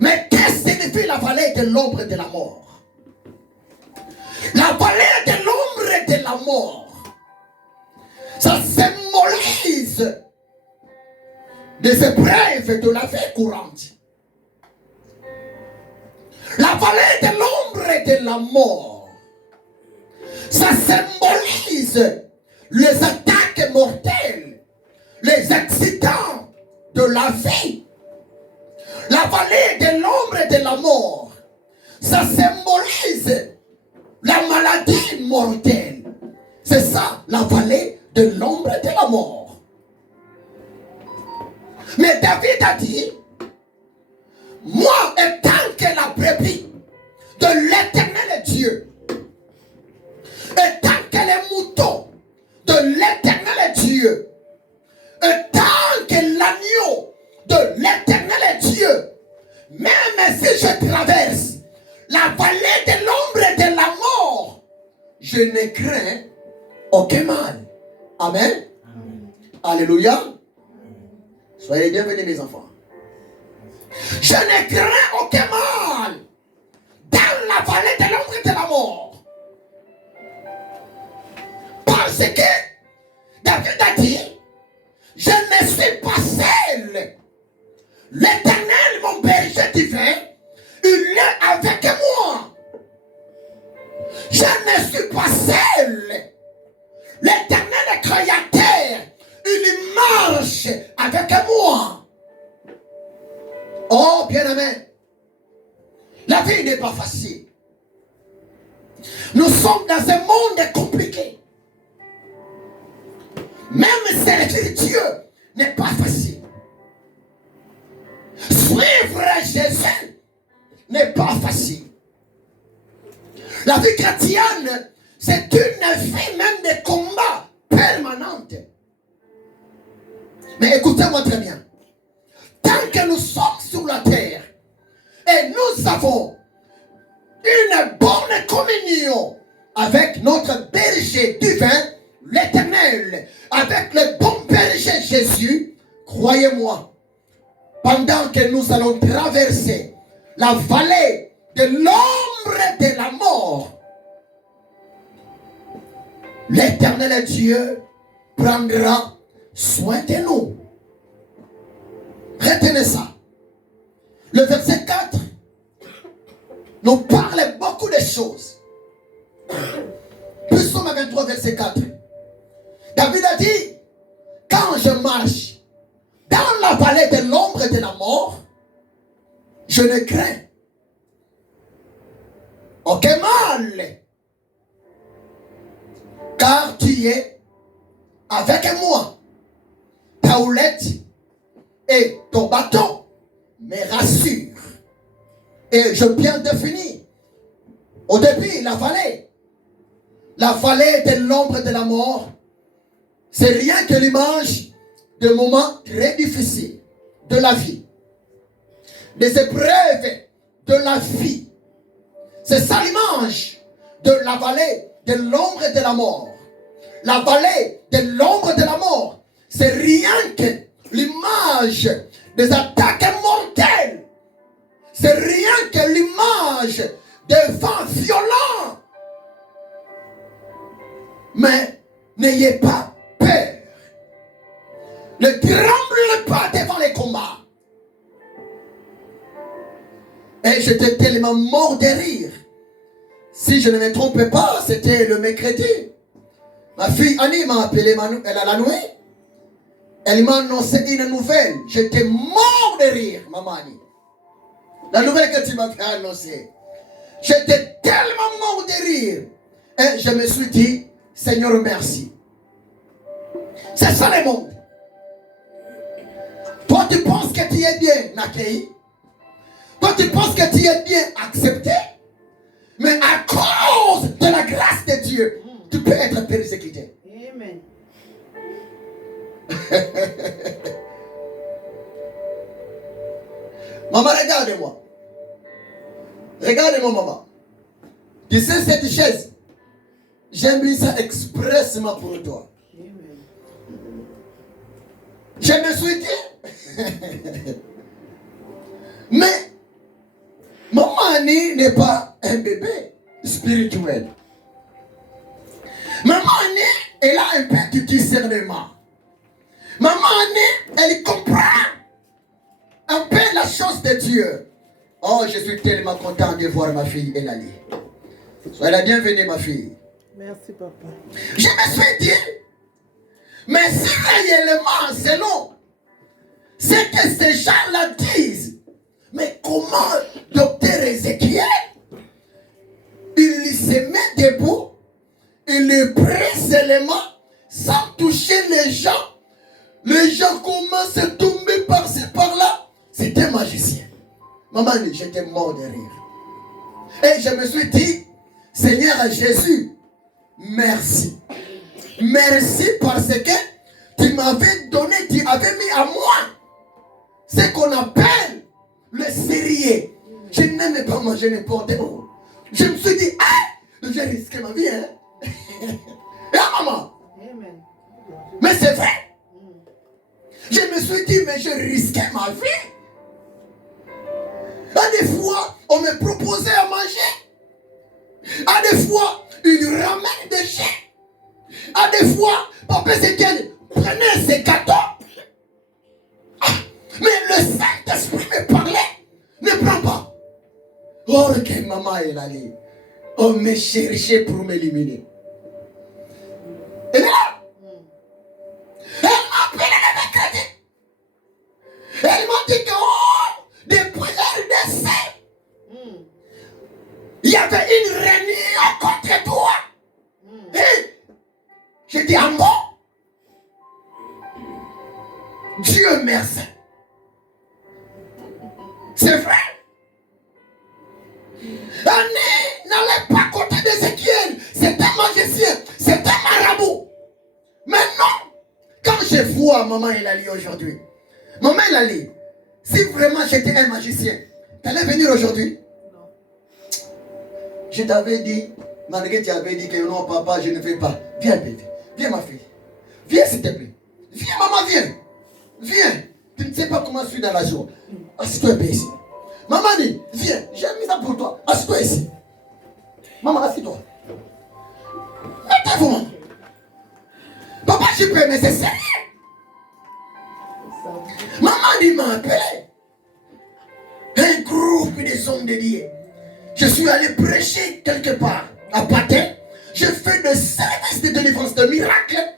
Mais qu'est-ce que signifie la vallée de l'ombre et de la mort? La vallée de l'ombre et de la mort, ça symbolise des épreuves de la vie courante. La vallée de l'ombre et de la mort, ça symbolise les attaques mortelles, les accidents de la vie. La vallée de l'ombre et de la mort, ça symbolise la maladie mortelle. C'est ça, la vallée de l'ombre et de la mort. Mais David a dit, moi étant que la brebis de l'Éternel Dieu, étant que les moutons de l'Éternel Dieu, étant que l'agneau de l'Éternel Dieu, même si je traverse la vallée de l'ombre et de la mort, je ne crains aucun mal. Amen. Amen. Alléluia. Soyez les bienvenus, mes enfants. Je ne crains aucun mal dans la vallée de l'ombre et de la mort. Parce que David a dit, je ne suis pas seul. L'Éternel, mon berger divin, il est avec moi. Je ne suis pas seul. L'Éternel créateur, il marche avec moi. Oh, bien-aimé, la vie n'est pas facile. Nous sommes dans un monde compliqué. Même servir Dieu n'est pas facile. Suivre Jésus n'est pas facile. La vie chrétienne, c'est une vie même de combat permanente. Mais écoutez-moi très bien. Tant que nous sommes sur la terre et nous avons une bonne communion avec notre berger divin, l'Éternel, avec le bon berger Jésus, croyez-moi, pendant que nous allons traverser la vallée de l'ombre de la mort, l'Éternel Dieu prendra soin de nous. Retenez ça. Le verset 4 nous parle beaucoup de choses. Psaume 23, verset 4. David a dit, quand je marche dans la vallée de l'ombre de la mort, je ne crains aucun mal, car tu es avec moi. Ta houlette et ton bâton me rassurent. Et je viens de finir. Au début, la vallée de l'ombre de la mort, c'est rien que l'image de moments très difficiles de la vie, des épreuves de la vie. C'est ça l'image de la vallée de l'ombre de la mort. La vallée de l'ombre de la mort, c'est rien que l'image des attaques mortelles. C'est rien que l'image des vents violents. Mais n'ayez pas peur. Ne tremblez pas devant les combats. Et j'étais tellement mort de rire. Si je ne me trompe pas, c'était le mercredi. Ma fille Annie m'a appelé, elle a la nuit. Elle m'a annoncé une nouvelle. J'étais mort de rire, maman Annie. La nouvelle que tu m'as fait annoncer. J'étais tellement mort de rire. Et je me suis dit, Seigneur, merci. C'est ça le monde. Toi, tu penses que tu es bien accueilli. Toi, tu penses que tu es bien accepté. Mais à cause de la grâce de Dieu, tu peux être persécuté. Amen. Maman, regarde-moi. Regarde-moi, maman. Tu sais cette chaise? J'ai mis ça expressément pour toi. Amen. Je me suis dit, mais maman Annie n'est pas un bébé spirituel. Maman Annie, elle a un peu de discernement. Maman Annie, elle comprend un peu la chose de Dieu. Oh, je suis tellement content de voir ma fille Elali. Soyez la bienvenue, ma fille. Merci, papa. Je me suis dit, mais si réellement, selon ce que ces gens-là disent, mais comment docteur Ézéchiel, il se met debout, il le prie seulement, sans toucher les gens commencent à tomber par-ci, par-là. C'était un magicien. Maman, j'étais mort de rire. Et je me suis dit, Seigneur Jésus, merci. Merci parce que tu m'avais donné, tu avais mis à moi ce qu'on appelle le sérieux. Je n'aimais pas manger n'importe où. Je me suis dit, ah, j'ai risqué ma vie, hein. Ah, maman. Mais c'est vrai. Je me suis dit, mais je risquais ma vie. À des fois, on me proposait à manger. À des fois, il ramène des chiens. À des fois, papa Ézéchiel prenait ses gâteaux. Ah, mais le Saint-Esprit me parlait. Ne prends pas. Oh, que maman est allée. On me cherchait pour m'éliminer. Et là, elle m'a appelé le mercredi. Elle m'a dit que, oh, des prières d'essai. Il y avait une réunion contre toi. Et j'ai dit, ah bon? Dieu merci. C'est vrai. Annie n'allait pas côté d'Ézéchiel. C'est un magicien. C'est un marabout. Mais non. Quand je vois maman Elali aujourd'hui, maman Elali, si vraiment j'étais un magicien, t'allais venir aujourd'hui? Non. Je t'avais dit, malgré que tu avais dit que non, papa, je ne vais pas. Viens, bébé. Viens, ma fille. Viens, s'il te plaît. Viens, maman, viens. Viens. Tu ne sais pas comment je suis dans la joie. Assieds-toi ici. Maman dit, viens, j'ai mis ça pour toi. Assieds-toi ici. Maman, assieds-toi. Mettez-vous, maman. Papa, je peux, mais c'est sérieux. Maman dit, m'a appelé. Et de Dieu. Je suis allé prêcher quelque part, à Patin. Je fais des services de délivrance, de miracles.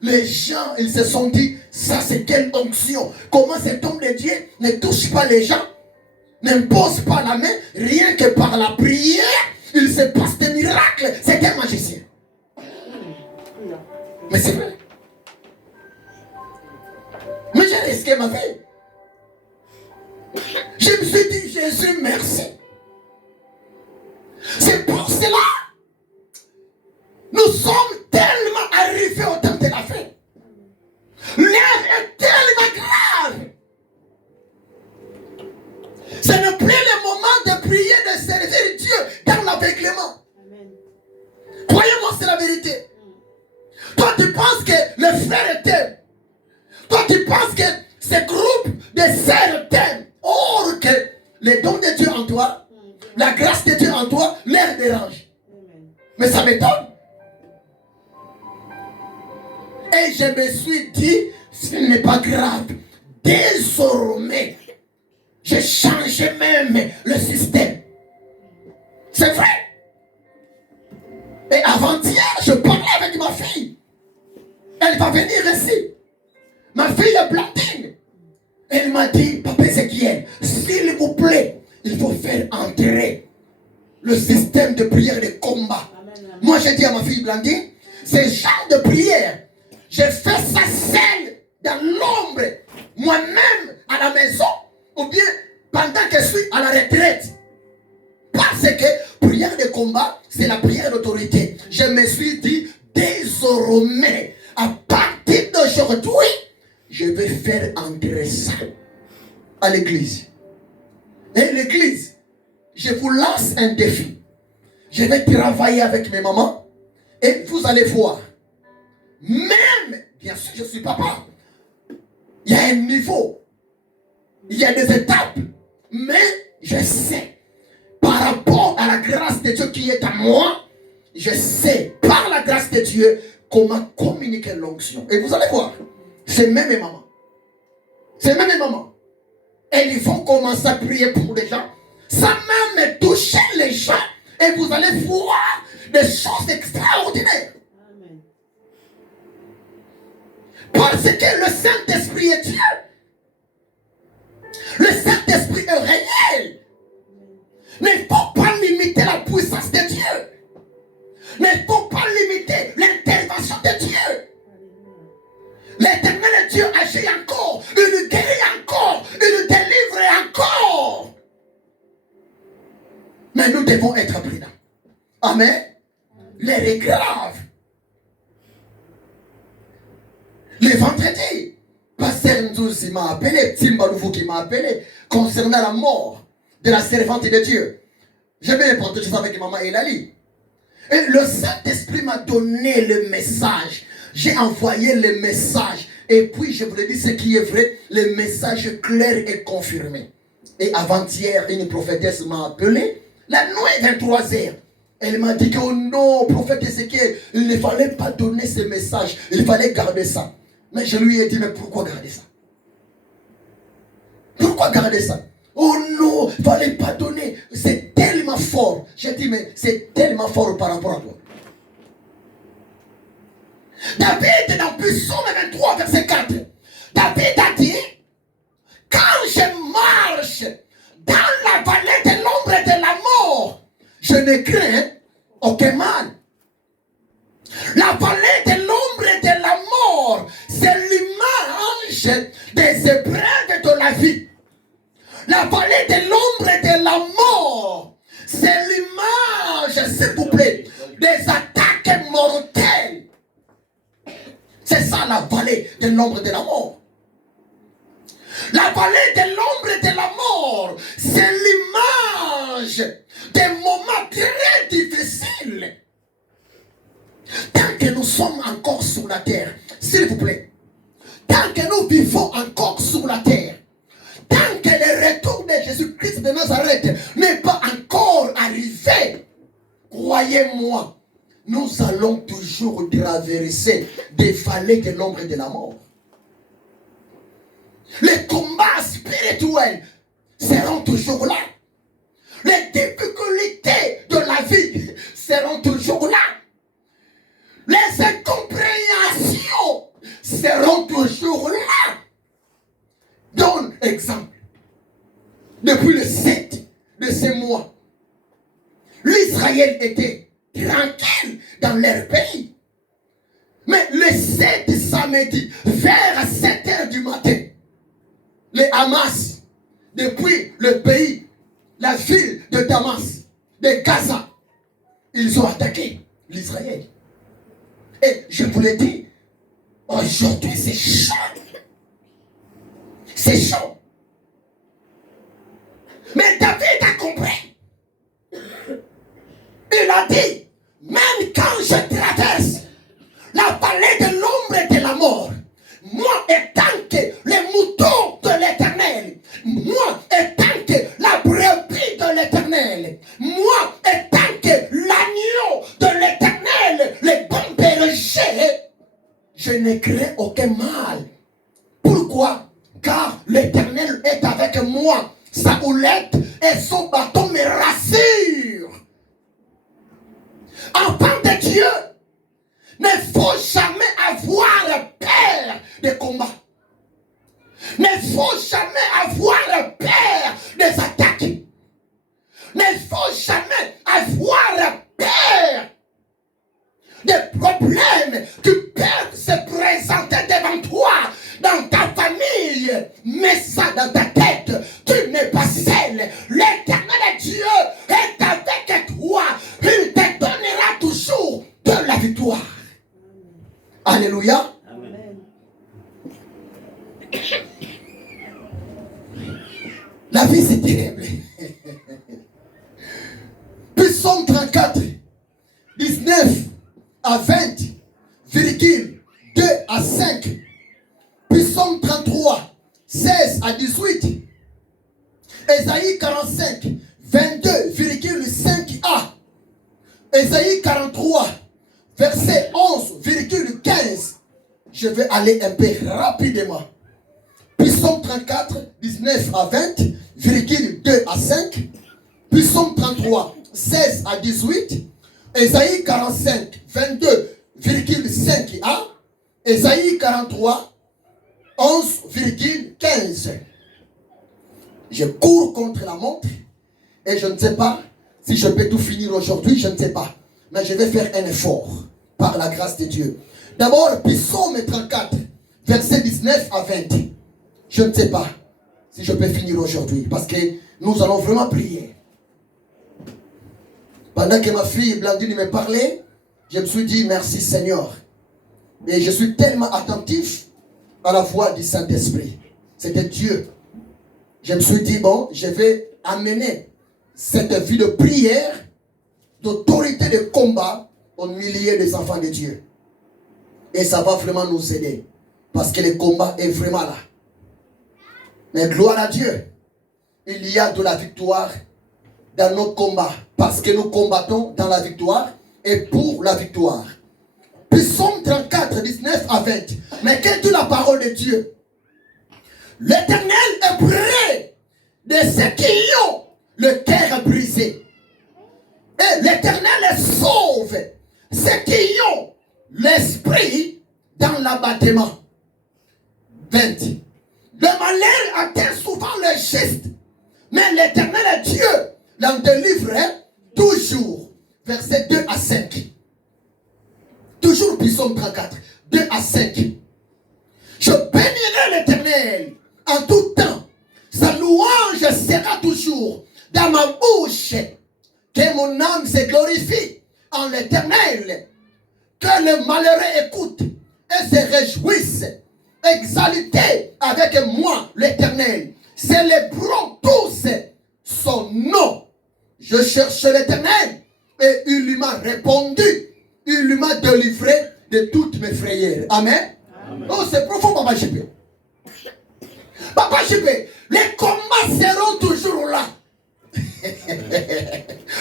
Les gens, ils se sont dit, ça c'est quelle onction. Comment cet homme de Dieu ne touche pas les gens, n'impose pas la main, rien que par la prière, il se passe des miracles. C'est un magicien. Mais c'est vrai. Mais j'ai risqué ma vie. Je me suis dit, Jésus, merci. C'est pour cela, nous sommes tellement arrivés au temps de la fin. L'air est tellement grave. Ce n'est plus le moment de prier, de servir Dieu dans l'aveuglement. Croyez-moi, c'est la vérité. Toi, tu penses que le frère t'aime. Toi, tu penses que ce groupe de sœurs t'aiment. Or que les dons de Dieu en toi, la grâce de Dieu en toi, leur dérange. Mais ça m'étonne. Et je me suis dit, ce n'est pas grave. Désormais, j'ai changé même le système. C'est vrai. Et avant-hier, je parlais avec ma fille. Elle va venir ici. Ma fille est Blandine. Elle m'a dit, Papa Ézéchiel, s'il vous plaît, il faut faire entrer le système de prière de combat. Amen. Moi, j'ai dit à ma fille Blandine, ce genre de prière, j'ai fait ça seul dans l'ombre, moi-même à la maison, ou bien pendant que je suis à la retraite. Parce que prière de combat, c'est la prière d'autorité. Je me suis dit, désormais, à partir d'aujourd'hui, je vais faire entrer ça à l'église. Et l'église, je vous lance un défi. Je vais travailler avec mes mamans et vous allez voir. Même, bien sûr, je suis papa. Il y a un niveau. Il y a des étapes. Mais je sais, par rapport à la grâce de Dieu qui est à moi, je sais, par la grâce de Dieu, comment communiquer l'onction. Et vous allez voir, c'est même mes mamans. C'est même mes mamans. Et ils vont commencer à prier pour les gens. Ça même toucher les gens. Et vous allez voir des choses extraordinaires. Amen. Parce que le Saint-Esprit est Dieu. Le Saint-Esprit est réel. Il ne faut pas limiter la puissance de Dieu. Il ne faut pas limiter l'intervention de Dieu. L'éternel Dieu agit encore. Il nous guérit encore. Il nous délivre encore. Mais nous devons être prudents. Amen. L'air est grave. Le vendredi, Pasteur Nzouzi m'a appelé, Timbaloufu qui m'a appelé, concernant la mort de la servante de Dieu. Je vais partager ça avec maman Elali. Et le Saint-Esprit m'a donné le message. J'ai envoyé le message. Et puis je vous le dis ce qui est vrai, le message clair et confirmé. Et avant-hier, une prophétesse m'a appelé, la nuit 23h. Elle m'a dit que oh non, prophète Ézéchiel, il ne fallait pas donner ce message. Il fallait garder ça. Mais je lui ai dit, mais pourquoi garder ça? Pourquoi garder ça? Oh non, il ne fallait pas donner. C'est tellement fort. J'ai dit, mais c'est tellement fort par rapport à toi. David, dans Psaume 23, verset 4, David a dit, quand je marche dans la vallée de l'ombre de la mort, je ne crains aucun mal. La vallée de l'ombre de la mort, c'est l'image des épreuves de la vie. La vallée de l'ombre de la mort, c'est l'image, s'il vous plaît, des attaques mortelles. C'est ça la vallée de l'ombre de la mort. La vallée de l'ombre de la mort, c'est l'image des moments très difficiles. Tant que nous sommes encore sur la terre, s'il vous plaît, tant que nous vivons encore sur la terre, tant que le retour de Jésus-Christ de Nazareth n'est pas encore arrivé, croyez-moi, nous allons toujours traverser des vallées de l'ombre et de la mort. Les combats spirituels seront toujours là. Les difficultés de la vie seront toujours là. Les incompréhensions seront toujours là. Donne exemple. Depuis le 7 de ce mois, l'Israël était tranquille dans leur pays. Mais le 7 samedi, vers 7 heures du matin, les Hamas, depuis le pays, la ville de Damas, de Gaza, ils ont attaqué l'Israël. Et je vous l'ai dit, aujourd'hui c'est chaud. C'est chaud. Mais David a compris. Il a dit, même quand je traverse la vallée de l'ombre et de la mort, moi étant que les moutons de l'Éternel, moi étant que la brebis de l'Éternel, moi étant que l'agneau de l'Éternel, les bons bergers, je ne crains aucun mal. Pourquoi? Car l'Éternel est avec moi. Sa houlette et son bâton me rassurent. Enfant de Dieu, ne faut jamais avoir peur des combats. Ne faut jamais avoir peur des attaques. Ne faut jamais avoir peur des problèmes qui peuvent se présenter devant toi, dans ta famille. Mets ça dans ta tête. Tu n'es pas seul. L'Éternel Dieu est avec toi. Il te donnera toujours de la victoire. Alléluia. Amen. La vie c'est terrible. Psaume 34, 19 à 20, virgule 2 à 5. Psaume 33, 16 à 18. Ésaïe 45, 22,5a. Ésaïe 43, verset 11,15. Je vais aller un peu rapidement. Psaume 34, 19 à 20, virgule 2 à 5. Psaume 33, 16 à 18. Ésaïe 45, 22,5a. Ésaïe 43, 11,15. Je cours contre la montre et je ne sais pas si je peux tout finir aujourd'hui, je ne sais pas. Mais je vais faire un effort par la grâce de Dieu. D'abord, Psaume 34, verset 19 à 20. Je ne sais pas si je peux finir aujourd'hui parce que nous allons vraiment prier. Pendant que ma fille Blandine me parlait, je me suis dit merci Seigneur. Et je suis tellement attentif à la voix du Saint-Esprit. C'était Dieu. Je me suis dit, bon, je vais amener cette vie de prière, d'autorité de combat aux milliers des enfants de Dieu. Et ça va vraiment nous aider. Parce que le combat est vraiment là. Mais gloire à Dieu. Il y a de la victoire dans nos combats. Parce que nous combattons dans la victoire et pour la victoire. Psaume 34, 19 à 20. Mais quelle est la parole de Dieu? L'Éternel est près de ceux qui ont le cœur brisé. Et l'Éternel sauve ceux qui ont l'esprit dans l'abattement. 20. Le malheur atteint souvent le juste, mais l'Éternel Dieu l'en délivre toujours. Verset 2 à 5. Toujours Psaume 34, 2 à 5. Je bénirai l'Éternel en tout temps. Sa louange sera toujours dans ma bouche. Que mon âme se glorifie en l'Éternel. Que le malheureux écoute et se réjouisse. Exaltez avec moi l'Éternel. Célébrons tous son nom. Je cherche l'Éternel et il lui m'a répondu. Il lui m'a délivré de toutes mes frayeurs. Amen. Amen. Oh, c'est profond, Papa JP. Papa JP, les combats seront toujours là.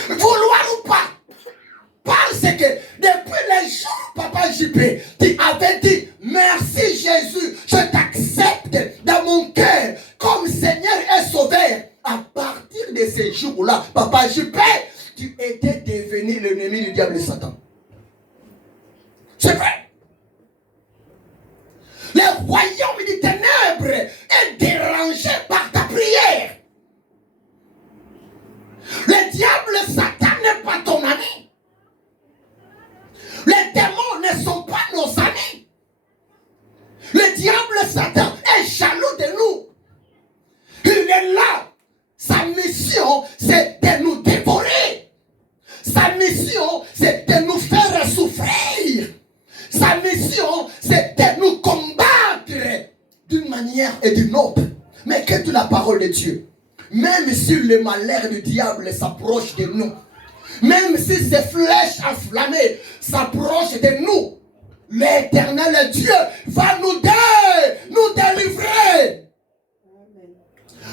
Vouloir ou pas. Parce que depuis les jours, Papa JP, tu avais dit, merci Jésus, je t'accepte dans mon cœur comme Seigneur et Sauveur. À partir de ces jours-là, Papa l'ennemi du diable et Satan. C'est vrai. Le royaume des ténèbres est dérangé par ta prière. Le diable, Satan n'est pas ton ami. Les démons ne sont pas nos amis. Le diable, Satan, est jaloux de nous. Il est là. Sa mission, c'est de nous dévorer. Sa mission, c'est de nous faire souffrir. Sa mission, c'est de nous combattre d'une manière et d'une autre. Mais qu'est-ce que la parole de Dieu? Même si le malheur du diable s'approche de nous, même si ces flèches enflammées s'approchent de nous, l'Éternel Dieu va nous délivrer.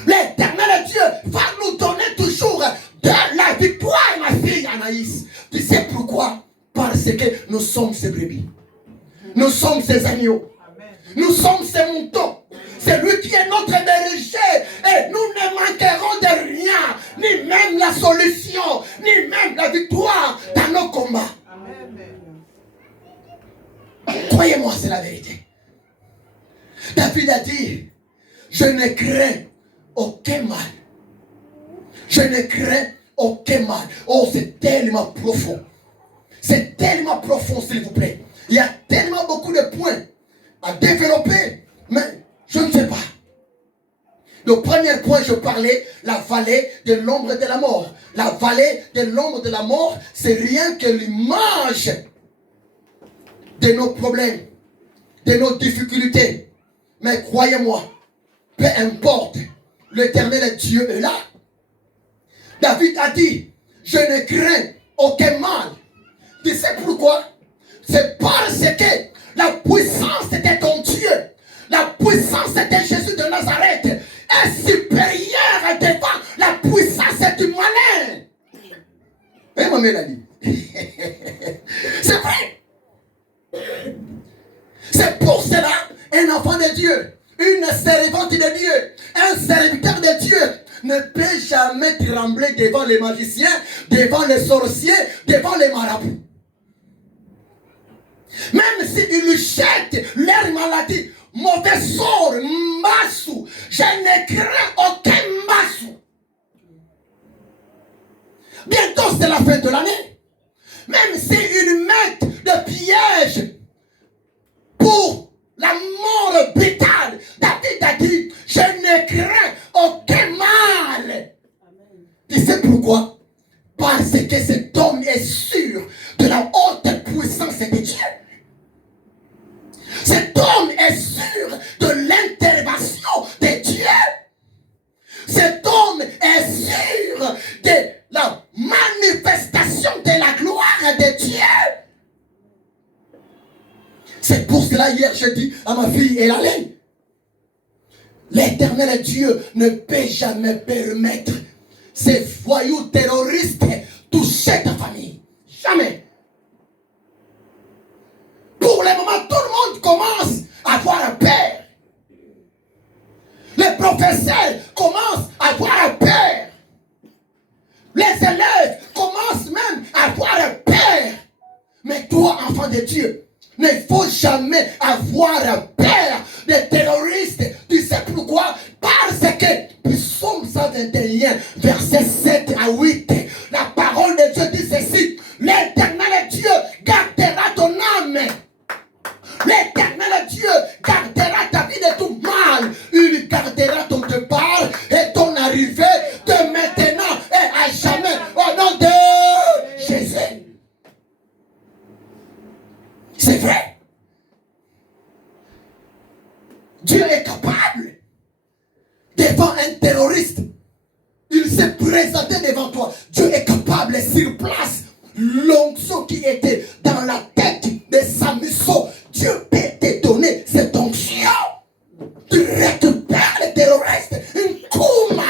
L'Éternel Dieu va nous donner toujours de la victoire, ma fille Anaïs. Tu sais pourquoi? Parce que nous sommes ses brebis. Nous sommes ses agneaux. Nous sommes ses moutons. C'est lui qui est notre berger. Et nous ne manquerons de rien. Ni même la solution, ni même la victoire dans nos combats. Croyez-moi, c'est la vérité. David a dit, je ne crains aucun mal. Je ne crains aucun mal. Oh, c'est tellement profond. C'est tellement profond, s'il vous plaît. Il y a tellement beaucoup de points à développer, mais je ne sais pas. Le premier point, je parlais, la vallée de l'ombre de la mort. La vallée de l'ombre de la mort, c'est rien que l'image de nos problèmes, de nos difficultés. Mais croyez-moi, peu importe, l'Éternel Dieu est là. David a dit, je ne crains aucun mal. Tu sais pourquoi? C'est parce que la puissance de ton Dieu, la puissance de Jésus de Nazareth est supérieure devant la puissance du malin. Eh, ma Mélanie. C'est vrai. C'est pour cela, un enfant de Dieu, une servante de Dieu, un serviteur de Dieu ne peut jamais trembler devant les magiciens, devant les sorciers, devant les marabouts. Même s'ils lui jettent leur maladie, mauvais sort, massou, je ne crains aucun massou. Bientôt c'est la fin de l'année. Même s'ils mettent des pièges pour la mort brutale, David a dit, je ne crains aucun mal. Tu sais pourquoi? Parce que cet homme est sûr de la haute puissance de Dieu. Cet homme est sûr de l'intervention de Dieu. Cet homme est sûr de la manifestation de la gloire de Dieu. C'est pour cela hier je dis à ma fille Hélène, l'Éternel Dieu ne peut jamais permettre ces voyous terroristes toucher ta famille. Jamais. Pour le moment, tout le monde commence à avoir peur. Les professeurs commencent à avoir peur. Les élèves commencent même à avoir peur. Mais toi, enfant de Dieu, il ne faut jamais avoir peur des terroristes. Tu sais pourquoi? Parce que Psaume 121, versets 7 à 8, la parole de Dieu dit ceci: l'Éternel Dieu gardera ton âme. L'Éternel Dieu gardera ta vie de tout mal. Il gardera ton départ et ton arrivée de maintenant et à jamais. Au nom de Jésus. C'est vrai. Dieu est capable. Devant un terroriste, il s'est présenté devant toi. Dieu est capable sur place. L'onction qui était dans la tête de Samson, Dieu peut te donner cette onction. Tu récupères les terroristes. Une kouma.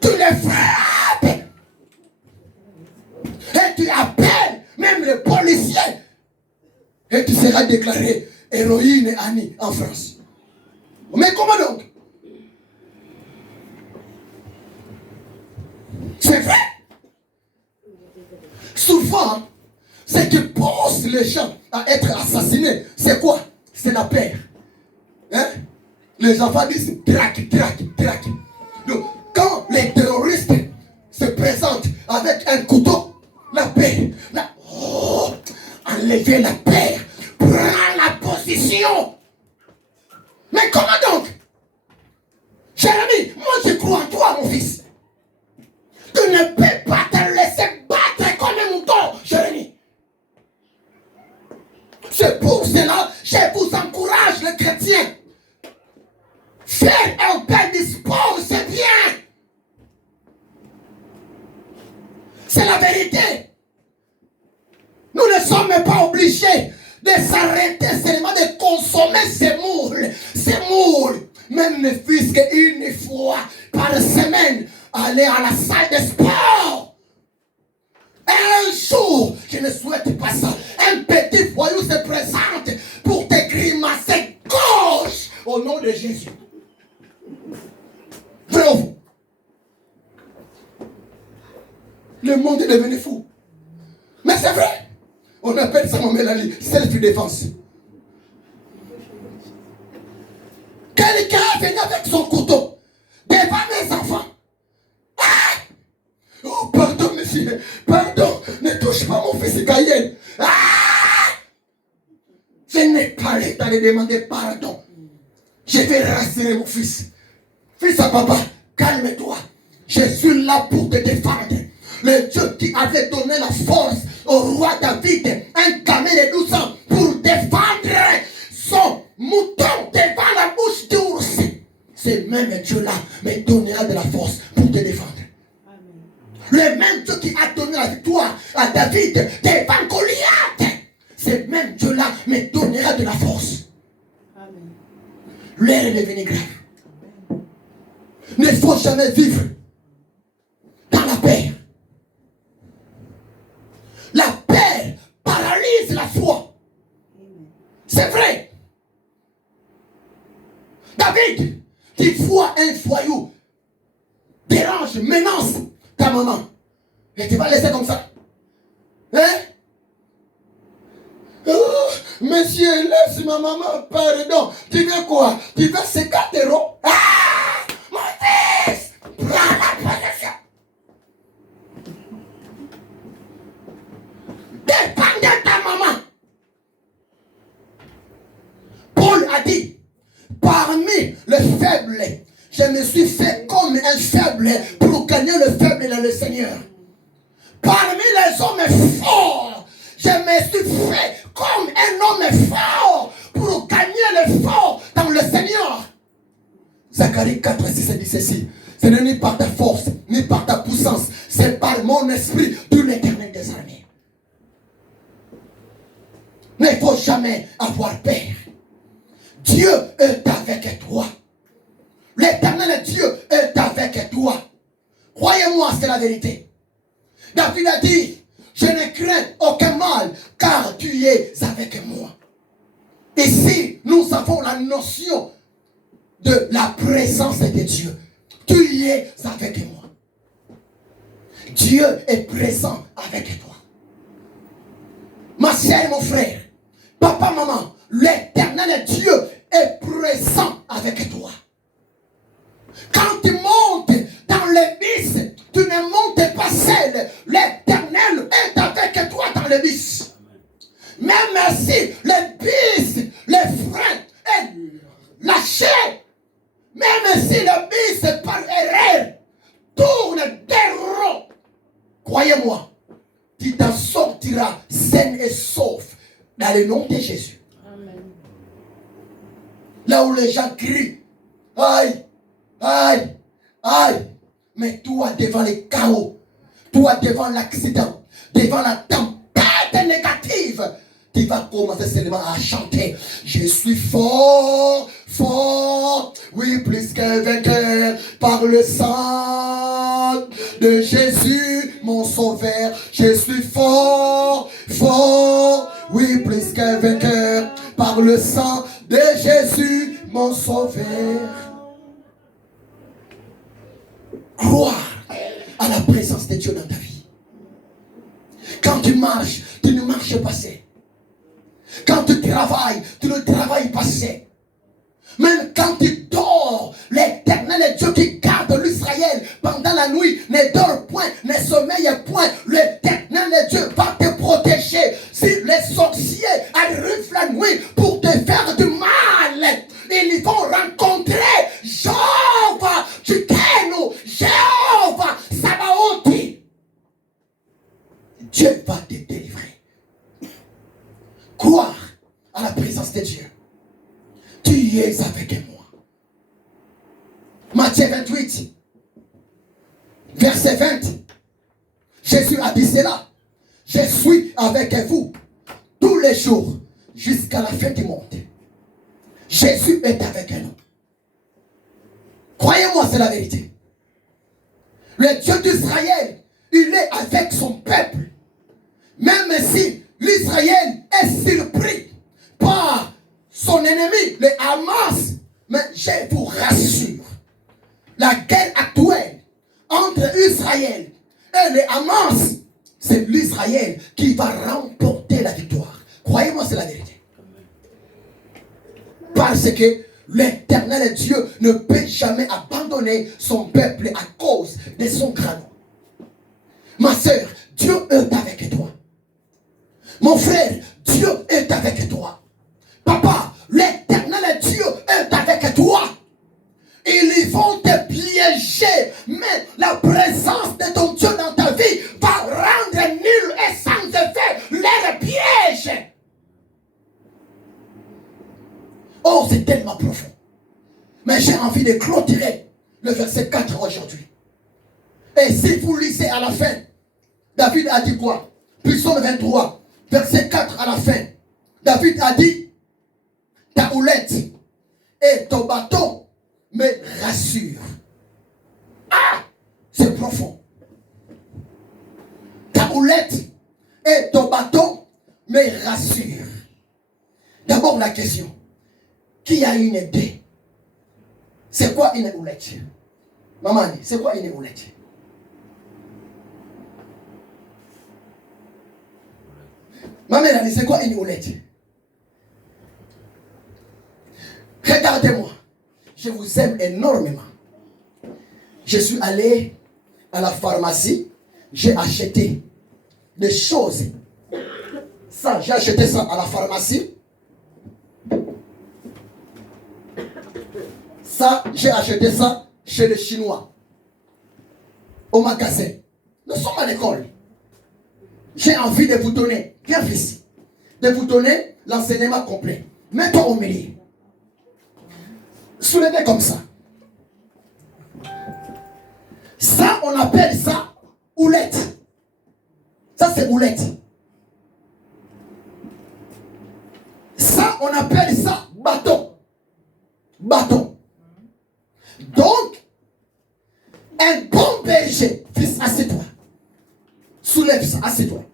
Tu les frappes. Et tu appelles même les policiers. Et tu seras déclaré héroïne Annie en France. Mais comment donc? C'est vrai. Souvent, ce qui pousse les gens à être assassinés, c'est quoi? C'est la peur. Hein? Les enfants disent traque, traque, traque. Donc, quand les terroristes se présentent avec un couteau, la paix, enlever la paix, prends la position. Mais comment donc? Jérémie, moi je crois en toi, mon fils. Tu ne peux pas te laisser battre comme un mouton, Jérémie. C'est pour cela que je vous encourage, les chrétiens. Faire un peu de sport, c'est bien. C'est la vérité. Nous ne sommes pas obligés de s'arrêter seulement de consommer ces moules. Ces moules. Même ne fût-ce qu'une fois par semaine, aller à la salle de sport. Un jour, je ne souhaite pas ça. Un petit voyou se présente pour te grimacer gauche au nom de Jésus. Vrai ou faux? Le monde est devenu fou. Mais c'est vrai. On appelle ça, mon Mélanie, self-défense. Quelqu'un vient avec son couteau devant mes enfants. Ah! Oh, pardon, monsieur. Pardon. Ne touche pas mon fils Gaël. Ah! Je n'ai pas l'état de demander pardon. Je vais rassurer mon fils. Fils à papa, calme-toi. Je suis là pour te défendre. Le Dieu qui avait donné la force au roi David, un gamin de 12 ans, pour défendre son mouton devant la bouche d'ours. Ce même Dieu-là me donnera de la force pour te défendre. Amen. Le même Dieu qui a donné la victoire à David devant Goliath, ce même Dieu-là me donnera de la force. Amen. L'heure est devenue grave. Il ne faut jamais vivre dans la paix. La paix paralyse la foi. C'est vrai. David, tu vois un foyou, dérange, menace ta maman. Et tu vas laisser comme ça. Hein? Oh, monsieur, laisse ma maman, pardon. Tu veux quoi? Tu veux 50 euros? Ah! Mon fils! Prends la position. Dépends de ta maman. Paul a dit, parmi les faibles, je me suis fait comme un faible pour gagner le faible dans le Seigneur. Parmi les hommes forts, je me suis fait comme un homme fort pour gagner le fort dans le Seigneur. Zacharie 4, 6 dit ceci. Ce n'est ni par ta force, ni par ta puissance, c'est par mon esprit, de l'Éternel des armées. Il ne faut jamais avoir peur. Dieu est avec toi. L'Éternel Dieu est avec toi. Croyez-moi, c'est la vérité. David a dit, je ne crains aucun mal, car tu es avec moi. Ici, nous avons la notion de la présence de Dieu. Tu es avec moi. Dieu est présent avec toi. Ma chère, mon frère, papa, maman, l'Éternel Dieu est présent avec toi. Quand tu montes dans l'église, tu ne montes pas seul. L'Éternel est avec toi dans l'église. Même si l'église, les freins est lâché, même si l'église par erreur tourne des ronds, croyez-moi, tu t'en sortiras sain et sauf dans le nom de Jésus. Amen. Là où les gens crient, aïe, aïe, aïe, mais toi devant les chaos, toi devant l'accident, devant la tempête négative, tu vas commencer seulement à chanter. Je suis fort, fort, oui, plus qu'un vainqueur, par le sang de Jésus, mon sauveur. Je suis fort, fort, oui, plus qu'un vainqueur, par le sang de Jésus, mon sauveur. Croire à la présence de Dieu dans ta vie. Quand tu marches, tu ne marches pas assez. Quand tu travailles, tu ne travailles pas assez. Même quand tu dors, l'Éternel est Dieu qui garde l'Israël pendant la nuit, ne dort point, ne sommeille point. L'Éternel est Dieu va te protéger. Si les sorciers arrivent la nuit pour te faire du mal, ils vont rencontrer Jéhovah, Tsidkenu, Jéhovah, Sabaoth. Dieu va te délivrer. Croire à la présence de Dieu. Tu es avec moi. Matthieu 28, verset 20. Jésus a dit cela. Je suis avec vous tous les jours jusqu'à la fin du monde. Jésus est avec nous. Croyez-moi, c'est la vérité. Le Dieu d'Israël, il est avec son peuple. Même si l'Israël est surpris par son ennemi, le Hamas. Mais je vous rassure, la guerre actuelle entre Israël et le Hamas, c'est l'Israël qui va remporter la victoire. Croyez-moi, c'est la vérité. Parce que l'Éternel Dieu ne peut jamais abandonner son peuple à cause de son grand nom. Ma soeur, Dieu est avec toi. Mon frère, Dieu est avec toi. Papa, l'Éternel Dieu est avec toi. Ils vont te piéger, mais la présence de ton Dieu dans ta vie va rendre nul et sans effet les pièges. Oh, c'est tellement profond. Mais j'ai envie de clôturer le verset 4 aujourd'hui. Et si vous lisez à la fin, David a dit quoi? Psaume 23, verset 4 à la fin. David a dit, ta houlette et ton bâton me rassurent. Ah, c'est profond. Ta houlette et ton bâton me rassurent. D'abord la question, qui a une idée? C'est quoi une houlette? Maman, c'est quoi une houlette? Ma mère a dit, c'est quoi une houlette? Regardez-moi, je vous aime énormément. Je suis allé à la pharmacie, j'ai acheté des choses. Ça, j'ai acheté ça à la pharmacie. Ça, j'ai acheté ça chez les Chinois. Au magasin. Nous sommes à l'école. J'ai envie de vous donner, viens ici, de vous donner l'enseignement complet. Mets-toi au milieu. Soulevez comme ça. Ça, on appelle ça houlette. Ça, c'est houlette. Ça, on appelle ça bâton. Bâton. Donc, un bon berger, fils, assieds-toi. Soulève ça, assieds-toi.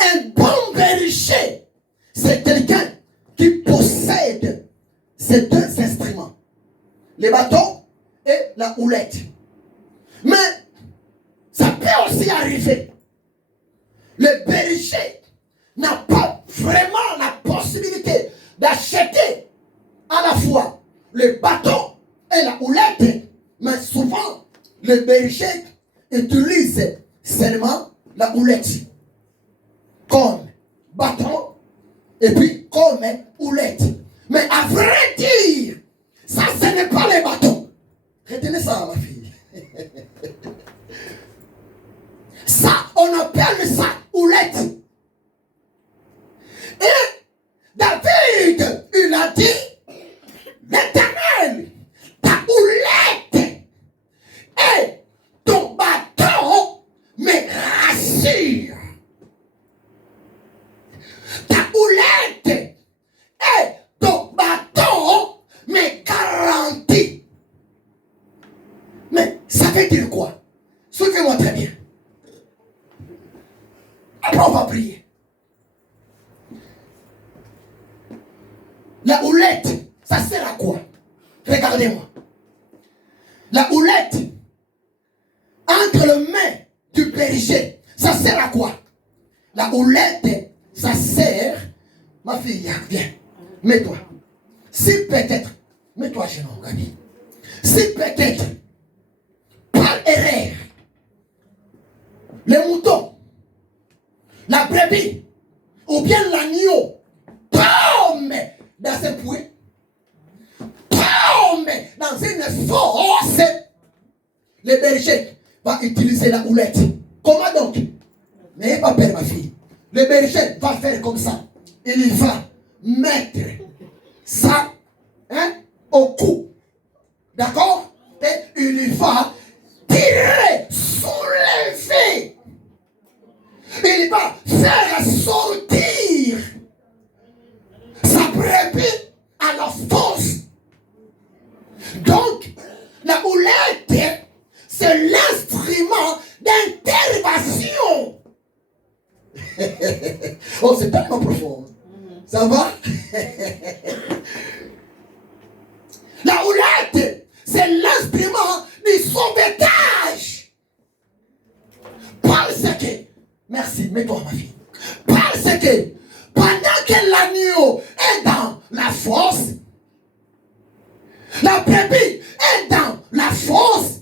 Un bon berger, c'est quelqu'un qui possède ces deux instruments, les bâtons et la houlette. Mais ça peut aussi arriver. Le berger n'a pas vraiment la possibilité d'acheter à la fois le bâton et la houlette, mais souvent le berger utilise seulement la houlette comme bâton et puis comme houlette. Mais à vrai dire, ça ce n'est pas les bâtons. Retenez ça, ma fille. Ça, on appelle ça houlette. Et David, il a dit, l'Éternel, ta houlette et ton bâton me rassure. Ta houlette et ton bâton me garantit. Mais ça veut dire quoi? Suivez-moi très bien. Après on va prier. La houlette, ça sert à quoi? Regardez-moi. La houlette, entre les mains du berger, ça sert à quoi? La houlette, ça sert, ma fille, viens, mets-toi. Si peut-être, mets-toi chez nous, ami. Si peut-être, par erreur, le mouton, la brebis, ou bien l'agneau, tombe dans ce puits, tombe dans une fosse, le berger va utiliser la houlette. Comment donc? N'ayez pas peur, ma fille. Le berger va faire comme ça. Il va mettre ça au cou. D'accord? Et il va tirer, soulever. Il va faire sortir sa brebis à la fosse. Donc, la houlette, c'est l'instrument d'intervention. Oh, c'est tellement profond. Ça va? La houlette, c'est l'instrument du sauvetage. Parce que, merci, mets-toi ma fille. Parce que, pendant que l'agneau est dans la fosse, la brebis est dans la fosse,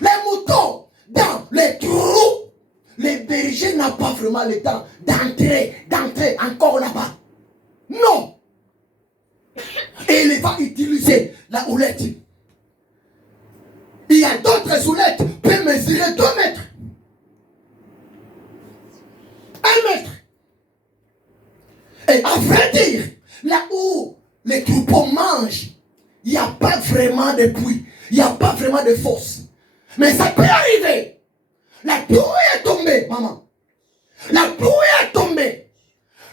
les moutons dans les trous, le berger n'a pas vraiment le temps d'entrer encore là-bas. Non. Et il va utiliser la houlette. Il y a d'autres houlettes qui peuvent mesurer 2 mètres. 1 mètre. Et à vrai dire, là où les troupeaux mangent, il n'y a pas vraiment de puits. Il n'y a pas vraiment de fosse. Mais ça peut arriver. La pluie est tombée, maman. La pluie est tombée.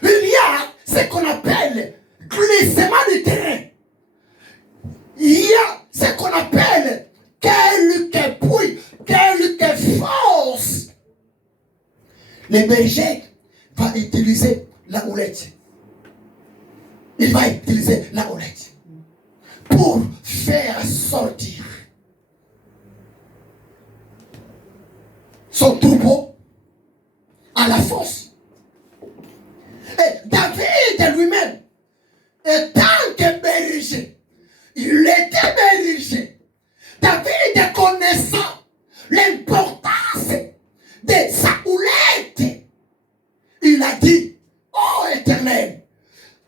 Il y a ce qu'on appelle glissement du terrain. Il y a ce qu'on appelle quelques puits, quelques fosses. Le berger va utiliser la houlette. Il va utiliser la houlette pour faire sortir son troupeau à la fosse. Et David lui-même, étant que berger, il était berger. David connaissant l'importance de sa houlette, il a dit, oh Éternel,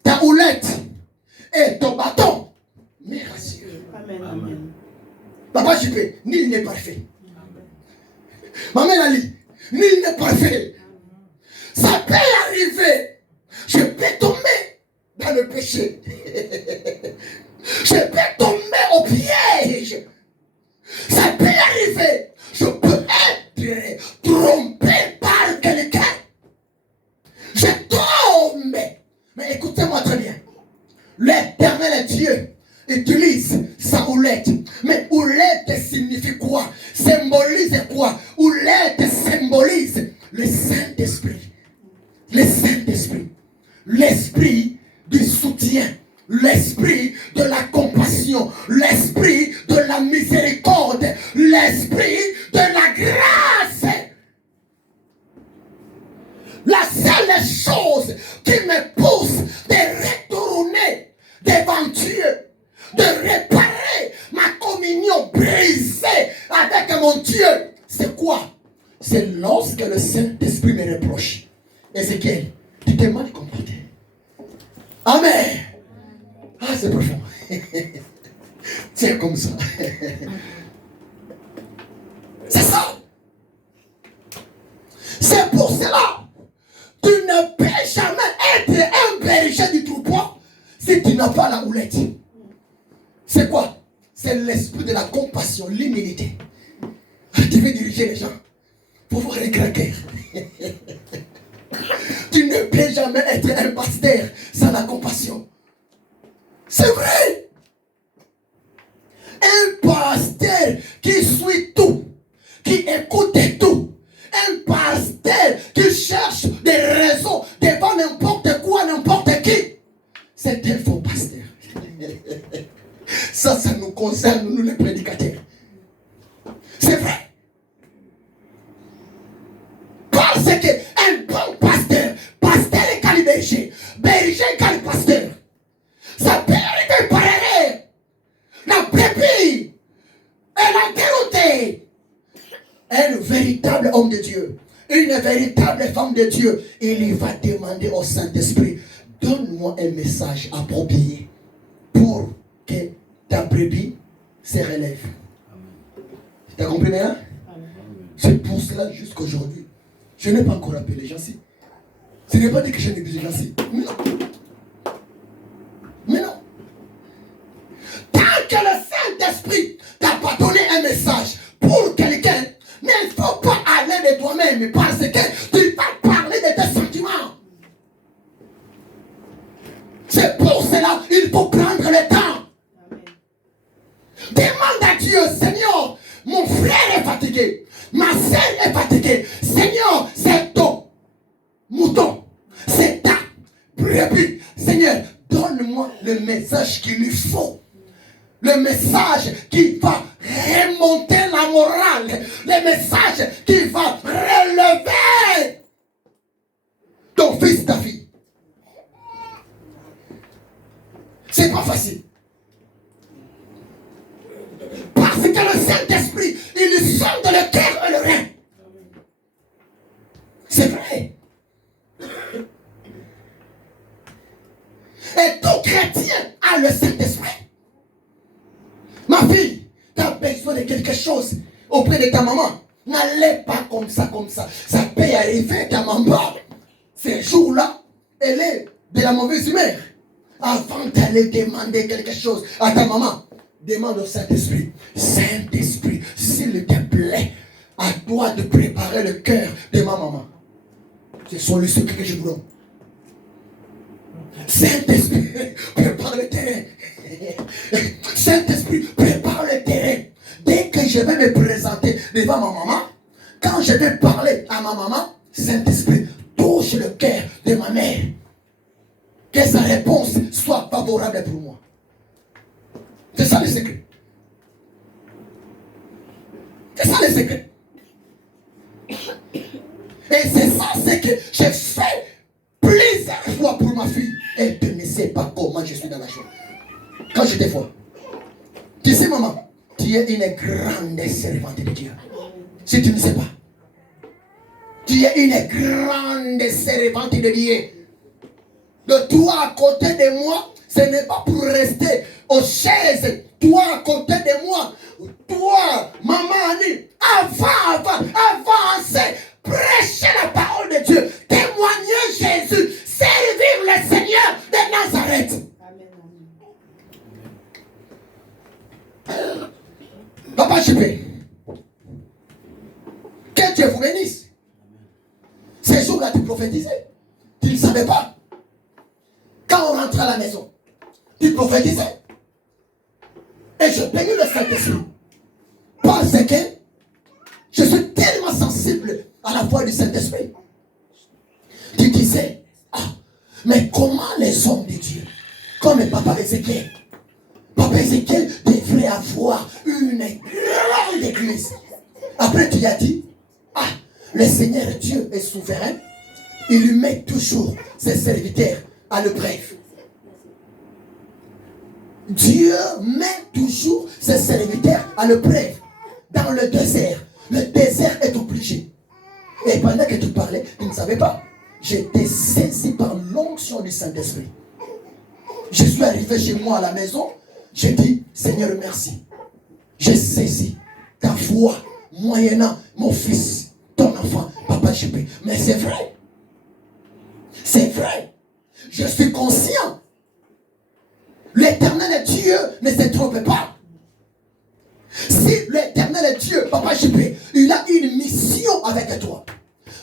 ta houlette et ton bâton me rassurent. Amen. Amen. Papa JP, nul n'est parfait. Maman Lali, nul n'est parfait. Ça peut arriver. Je peux tomber dans le péché. Je peux tomber au piège. Ça peut arriver. Je peux être trompé par quelqu'un. Je tombe. Mais écoutez-moi très bien. L'Éternel Dieu utilise sa houlette. Mais houlette signifie quoi? Symbolise quoi? Houlette symbolise le Saint-Esprit. Le Saint-Esprit. L'esprit du soutien. L'esprit de la compassion. L'esprit de la miséricorde. L'esprit de la grâce. La seule chose qui me pousse de retourner devant Dieu, de réparer ma communion brisée avec mon Dieu, c'est quoi? C'est lorsque le Saint-Esprit me reproche. Ézéchiel, tu t'es mal comporté. Amen. Ah, c'est profond. C'est comme ça. C'est ça. C'est pour cela. Tu ne peux jamais être un berger du troupeau si tu n'as pas la houlette. C'est quoi? C'est l'esprit de la compassion, l'humilité. Tu veux diriger les gens pour voir les grand cœur. Tu ne peux jamais être un pasteur sans la compassion. C'est vrai. Un pasteur qui suit tout, qui écoute tout, un pasteur qui cherche des raisons devant n'importe quoi, n'importe qui, c'est un faux pasteur. Ça nous concerne, nous les prédicateurs. C'est vrai. C'est qu'un bon pasteur, pasteur est le berger, berger est le pasteur. Sa père parlerait, la brebis, elle a dérouté. Un véritable homme de Dieu, une véritable femme de Dieu, il va demander au Saint-Esprit, donne-moi un message approprié pour que ta brebis se relève. Tu as compris maintenant? C'est pour cela jusqu'aujourd'hui, je n'ai pas encore appelé les gens. Ce n'est pas dit que je néglige les gens. Mais non. Mais non. Tant que le Saint-Esprit t'a pas donné un message pour quelqu'un, mais il ne faut pas aller de toi-même parce que tu vas parler de tes sentiments. C'est pour cela qu'il faut prendre le temps. Demande à Dieu, Seigneur, mon frère est fatigué, ma soeur est fatiguée. Seigneur, c'est ton mouton, c'est ta brebis. Seigneur, donne-moi le message qu'il lui faut. Le message qui va remonter la morale. Le message qui va relever ton fils, ta fille. C'est pas facile. Parce que le Saint-Esprit, il sonde le cœur et le rein. C'est vrai. Et tout chrétien a le Saint-Esprit. Ma fille, tu as besoin de quelque chose auprès de ta maman. N'allez pas comme ça, comme ça. Ça peut arriver, ta maman, ces jours-là, elle est de la mauvaise humeur. Avant d'aller demander quelque chose à ta maman, demande au Saint-Esprit. Saint-Esprit, s'il te plaît, à toi de préparer le cœur de ma maman. Ce sont les secrets que je vous donne. Saint-Esprit, prépare le terrain. Saint-Esprit, prépare le terrain. Dès que je vais me présenter devant ma maman, quand je vais parler à ma maman, Saint-Esprit, touche le cœur de ma mère. Que sa réponse soit favorable pour moi. C'est ça le secret. C'est ça le secret. Et c'est ça, c'est que j'ai fait plusieurs fois pour ma fille. Elle ne sait pas comment je suis dans la joie. Quand j'étais fort. Tu sais, maman, tu es une grande servante de Dieu. Si tu ne sais pas. Tu es une grande servante de Dieu. De toi à côté de moi, ce n'est pas pour rester aux chaises. Toi à côté de moi, toi, maman Annie, avancez, prêchez la parole de Dieu, témoignez Jésus, servir le Seigneur de Nazareth. Amen. Papa Chipé, que Dieu vous bénisse. Ces jours-là, tu prophétisais. Tu ne savais pas. Quand on rentre à la maison, tu prophétisais. Et je bénis le Saint-Esprit. Parce que je suis tellement sensible à la voix du Saint-Esprit. Tu disais, mais comment les hommes de Dieu, comme Papa Ézéchiel devrait avoir une grande église. Après tu as dit, le Seigneur Dieu est souverain. Il lui met toujours ses serviteurs à l'épreuve. Dieu met toujours ses serviteurs à l'épreuve. Dans le désert est obligé. Et pendant que tu parlais, tu ne savais pas. J'étais saisi par l'onction du Saint-Esprit. Je suis arrivé chez moi à la maison. J'ai dit, Seigneur, merci. J'ai saisi ta voix, moyennant mon fils, ton enfant, Papa Chipé. Mais c'est vrai. C'est vrai. Je suis conscient. L'éternel Dieu ne se trompe pas. Si l'éternel Dieu, Papa Chipé, il a une mission avec toi.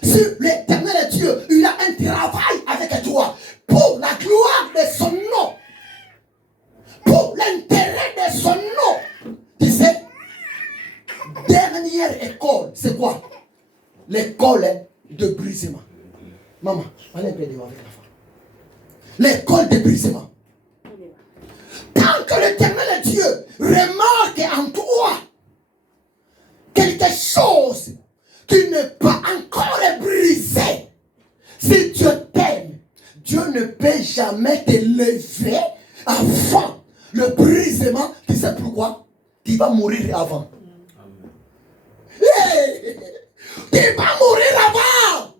Si l'éternel Dieu, il a un travail avec toi. Pour la gloire de son nom. Pour l'intérêt de son nom. Tu sais, dernière école, c'est quoi? L'école de brisement. Maman, allez un peu devant avec la femme. L'école de brisement. Tant que l'éternel Dieu remarque en toi quelque chose qui n'est pas encore brisé, Dieu ne peut jamais te lever avant le brisement. Tu sais pourquoi? Tu vas mourir avant. Hey, tu vas mourir avant.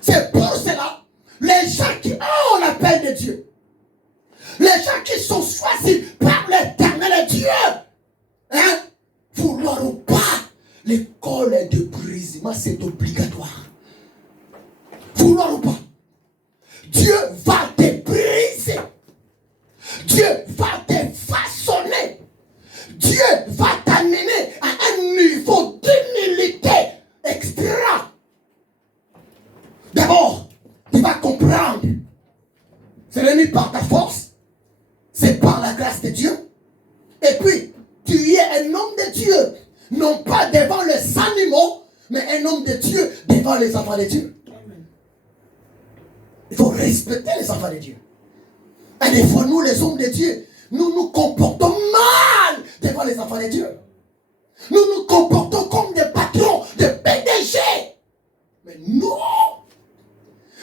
C'est pour cela, les gens qui ont la paix de Dieu, les gens qui sont choisis par l'Éternel Dieu, hein, vouloir ou pas, l'école de brisement, c'est obligatoire. Vouloir ou pas, Dieu va te briser. Dieu va te façonner. Dieu va t'amener à un niveau d'humilité extra. D'abord, tu vas comprendre. Ce n'est ni par ta force, c'est par la grâce de Dieu. Et puis, tu es un homme de Dieu. Non pas devant les animaux, mais un homme de Dieu devant les enfants de Dieu. Il faut respecter les enfants de Dieu. Et des fois, nous, les hommes de Dieu, nous nous comportons mal devant les enfants de Dieu. Nous nous comportons comme des patrons, des PDG. Mais non,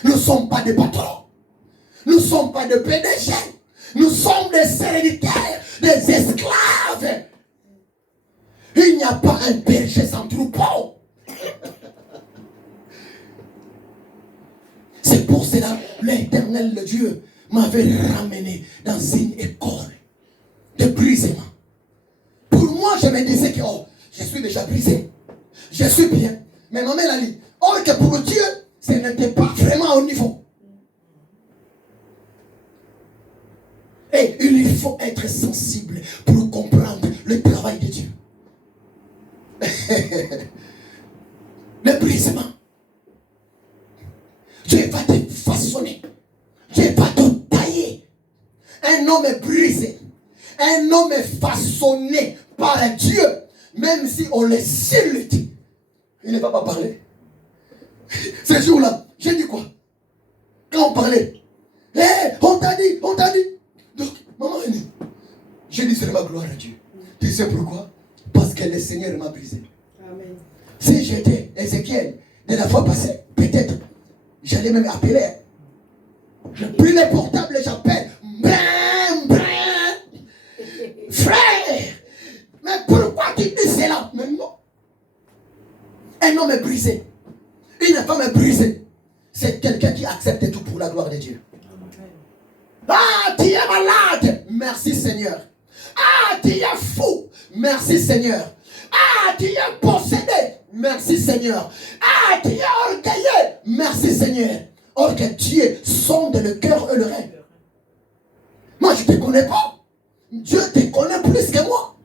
nous ne sommes pas des patrons. Nous ne sommes pas des PDG. Nous sommes des serviteurs, des esclaves. Il n'y a pas un berger sans troupeau. C'est pour cela l'Éternel, le Dieu, m'avait ramené dans une école de brisement. Pour moi, je me disais que je suis déjà brisé. Je suis bien. Mais ma mère a dit, or que pour Dieu, ce n'était pas vraiment au niveau. Et il faut être sensible pour comprendre le travail de Dieu. Le brisement. Dieu va te façonner. Dieu va te tailler. Un homme est brisé. Un homme est façonné par Dieu. Même si on le silute, il ne va pas parler. Ce jour-là, j'ai dit quoi? Quand on parlait, on t'a dit. Donc, maman est née. J'ai dit, c'est ma gloire à Dieu. Tu sais pourquoi? Parce que le Seigneur m'a brisé. Amen. Si j'étais Ézéchiel de la fois passée, peut-être, j'allais même appeler. Je prie le portable et j'appelle. Frère, mais pourquoi tu dis cela? Mais non. Un homme est brisé. Une femme est brisée. C'est quelqu'un qui accepte tout pour la gloire de Dieu. Ah, tu es malade. Merci Seigneur. Ah, tu es fou. Merci Seigneur. Ah, tu es possédé. Merci Seigneur. Ah, tu es orgueilleux. Merci Seigneur. Or que Dieu sonde le cœur et le rein. Moi, je ne te connais pas. Dieu te connaît plus que moi.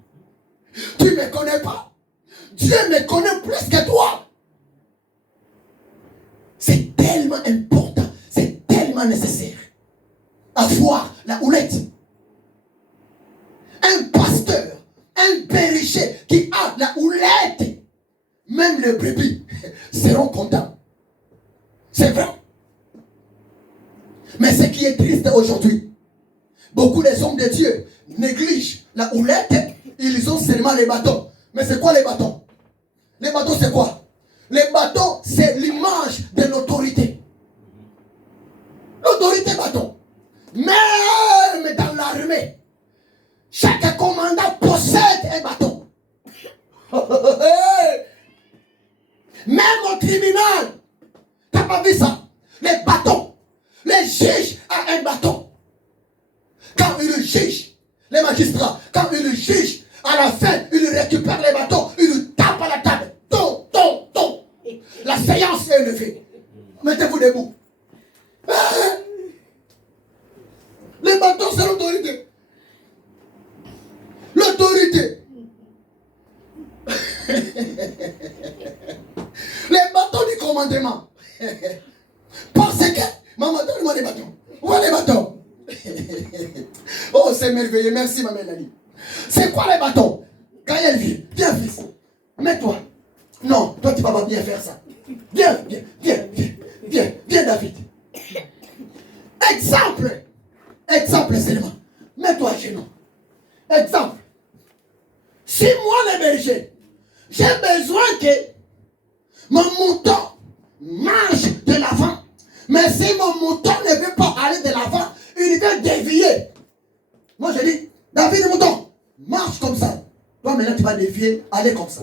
Tu ne me connais pas. Dieu me connaît plus que toi. C'est tellement important. C'est tellement nécessaire. Avoir la houlette. Un pasteur, un berger qui a la houlette, même les brebis seront contents. C'est vrai. Mais ce qui est triste aujourd'hui, beaucoup des hommes de Dieu négligent la houlette, ils ont seulement les bâtons. Mais c'est quoi les bâtons? Les bâtons c'est quoi? Les bâtons c'est l'image de l'autorité. L'autorité bâton. Même dans l'armée, chaque commandant possède un bâton. Même au tribunal, t'as pas vu ça? Les bâtons. Les juges ont un bâton. Quand ils jugent, les magistrats, quand ils jugent, à la fin, ils récupèrent les bâtons, ils tapent à la table. Tom. La séance est levée. Mettez-vous debout. Les bâtons, c'est l'autorité. L'autorité. Les bâtons du commandement. Parce que, maman, donne-moi les bâtons. Où est les bâtons? Oh, c'est merveilleux. Merci, maman Lali. C'est quoi les bâtons? Quand elle vient, viens, fils. Mets-toi. Non, toi, tu vas pas bien faire ça. Viens, David. Exemple seulement. Mets-toi à genoux. Exemple. Si moi, le berger, j'ai besoin que mon mouton marche de l'avant, Mais si mon mouton ne veut pas aller de l'avant, il veut dévier. Moi je dis, David le mouton, marche comme ça. Toi maintenant tu vas dévier, aller comme ça.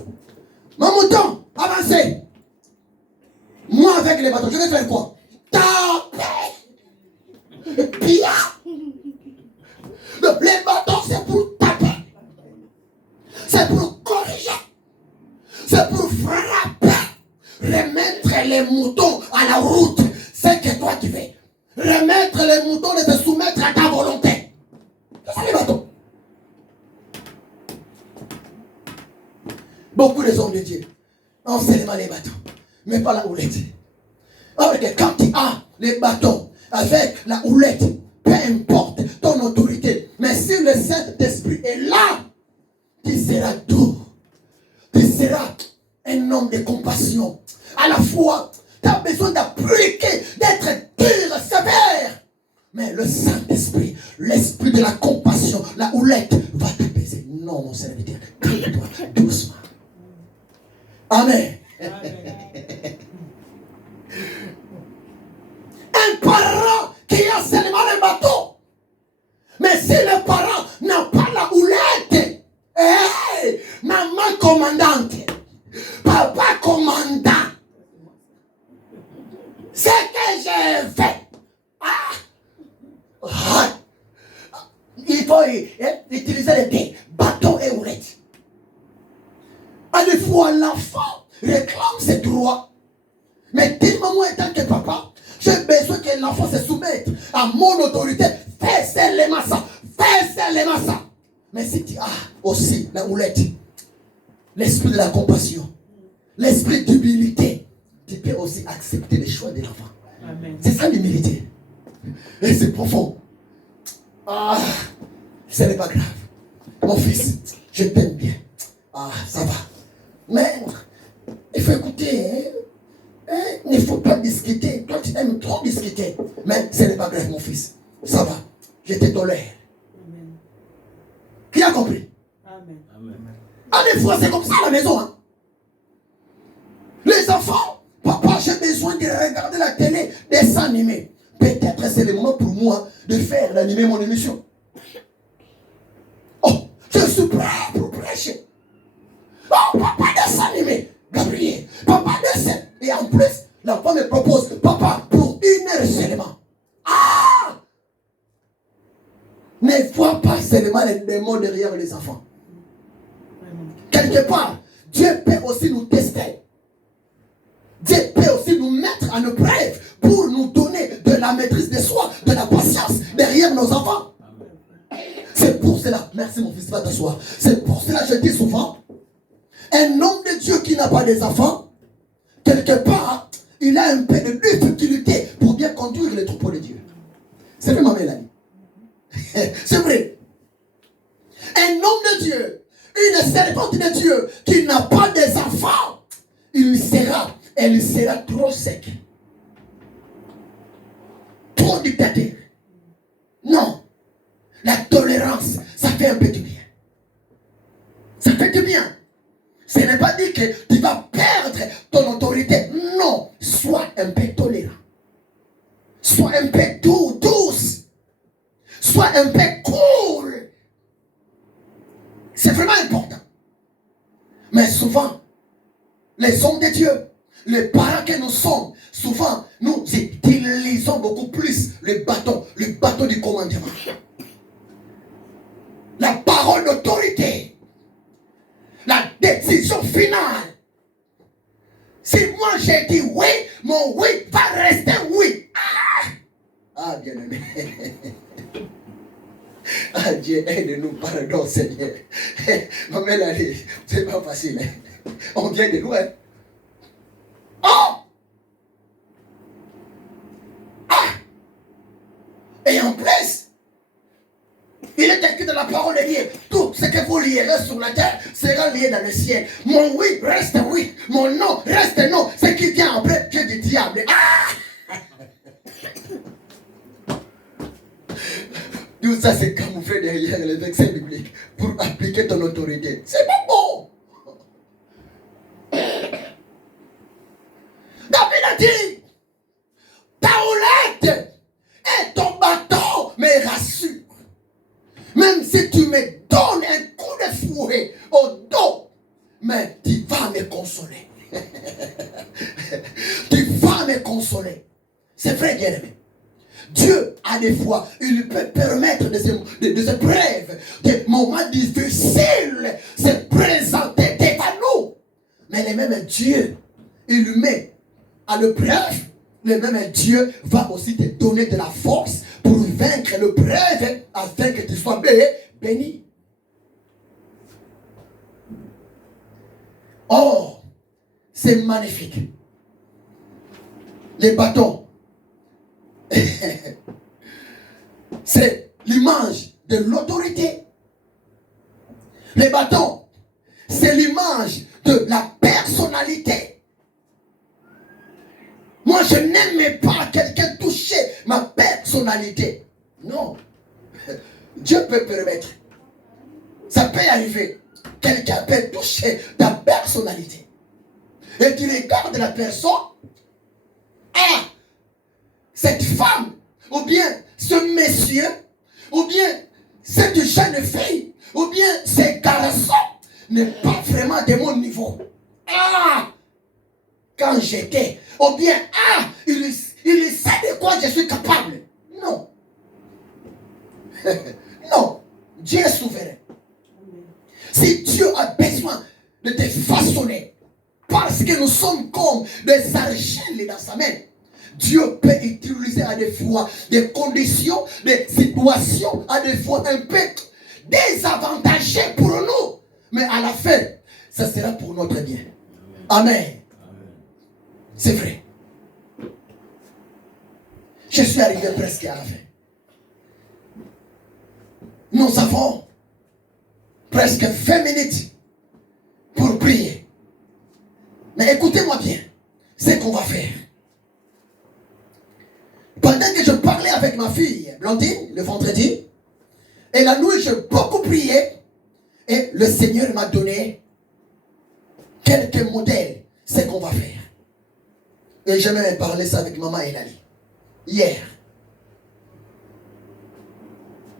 Mon mouton, avancez. Moi avec les bâtons, je vais faire quoi? Taper. Bien. Les bâtons c'est pour taper. C'est pour corriger. C'est pour frapper. Remettre les moutons à la route. C'est que toi tu veux. Remettre les moutons et te soumettre à ta volonté. C'est ça les bâtons. Beaucoup de hommes de Dieu ont seulement les bâtons, mais pas la houlette. Alors que quand tu as les bâtons avec la houlette, peu importe ton autorité, mais si le Saint-Esprit est là, tu seras doux. Tu seras un homme de compassion. À la fois, tu as besoin d'appliquer, d'être dur, sévère. Mais le Saint-Esprit, l'esprit de la compassion, la houlette, va t'apaiser. Non, mon serviteur, calme-toi, doucement. Amen. Un parent qui a seulement le bâton, mais si le parent n'a pas la houlette, hey, maman commandante, papa commandant, c'est que j'ai fait. Il faut utiliser les deux, bâton et houlette. À des fois, l'enfant réclame ses droits. Mais dis-moi, moi, étant que papa, j'ai besoin que l'enfant se soumette à mon autorité. Fais seulement ça. Fais seulement ça. Mais si tu as aussi la houlette, l'esprit de la compassion, l'esprit d'humilité, tu peux aussi accepter les choix de l'enfant. C'est ça l'humilité. Et c'est profond. Ce n'est pas grave. Mon fils, je t'aime bien. Ça va. Mais il faut écouter. Il ne faut pas discuter. Toi, tu aimes trop discuter. Mais ce n'est pas grave, mon fils. Ça va. Je te tolère. Qui a compris? Amen. Des fois, c'est comme ça à la maison. Hein? Les enfants, papa, j'ai besoin de regarder la télé, dessins animés. Peut-être c'est le moment pour moi de faire d'animer mon émission. Oh, je suis prêt pour prêcher. Oh, papa, dessin animé. Gabriel, papa, dessin. Et en plus, l'enfant me propose, papa, pour 1 heure seulement. Ne vois pas seulement les démons derrière les enfants. Quelque part, Dieu peut aussi nous tester. Dieu peut aussi nous mettre en épreuve pour nous donner de la maîtrise de soi, de la patience derrière nos enfants. C'est pour cela, merci mon fils, va t'asseoir. C'est pour cela que je dis souvent, un homme de Dieu qui n'a pas des enfants, quelque part, il a un peu de difficulté pour bien conduire les troupeaux de Dieu. C'est vrai, ma Mélanie. C'est vrai. Un homme de Dieu, une servante de Dieu qui n'a pas des enfants, elle sera trop sec. Trop dictateur. Non. La tolérance, ça fait un peu du bien. Ça fait du bien. Ce n'est pas dit que tu vas perdre ton autorité. Non. Sois un peu tolérant. Sois un peu douce. Sois un peu cool. C'est vraiment important. Mais souvent, les hommes de Dieu, les parents que nous sommes, souvent, nous utilisons beaucoup plus le bâton du commandement. La parole d'autorité. La décision finale. Si moi j'ai dit oui, mon oui va rester oui. Bien aimé. Dieu aide-nous, pardon Seigneur. Maman, c'est pas facile. Hein? On vient de loin. Et en plus, il est écrit dans la parole de Dieu, tout ce que vous lierez sur la terre sera lié dans le ciel. Mon oui reste oui, mon non reste non. Ce qui vient après, Dieu du diable. Tout ça c'est camouflé derrière les versets bibliques pour appliquer ton autorité. C'est pas bon. David a dit, ta houlette consoler. Tu vas me consoler. C'est vrai, bien-aimé. Dieu, à des fois, il peut permettre de ces preuves, des moments difficiles se présenter devant nous. Mais le même Dieu, il met à l'épreuve. Le même Dieu va aussi te donner de la force pour vaincre l'épreuve afin que tu sois béni. Oh, c'est magnifique. Les bâtons. C'est l'image de l'autorité. Les bâtons, c'est l'image de la personnalité. Moi, je n'aime pas quelqu'un toucher ma personnalité. Non. Dieu peut permettre. Ça peut arriver. Quelqu'un peut toucher ta personnalité. Et tu regardes la personne. Ah, cette femme, ou bien ce monsieur, ou bien cette jeune fille, ou bien ce garçon n'est pas vraiment de mon niveau. Ah, quand j'étais, ou bien, ah, il sait de quoi je suis capable. Non. Non. Dieu est souverain. Si Dieu a besoin de te façonner, parce que nous sommes comme des argiles dans sa main, Dieu peut utiliser à des fois des conditions, des situations, à des fois un peu désavantagées pour nous. Mais à la fin, ça sera pour notre bien. Amen. C'est vrai. Je suis arrivé presque à la fin. Nous avons presque 20 minutes pour prier. Mais écoutez-moi bien, ce qu'on va faire. Pendant que je parlais avec ma fille, Blandine, le vendredi, et la nuit, j'ai beaucoup prié, et le Seigneur m'a donné quelques modèles, ce qu'on va faire. Et je vais parler ça avec maman Elali. Hier.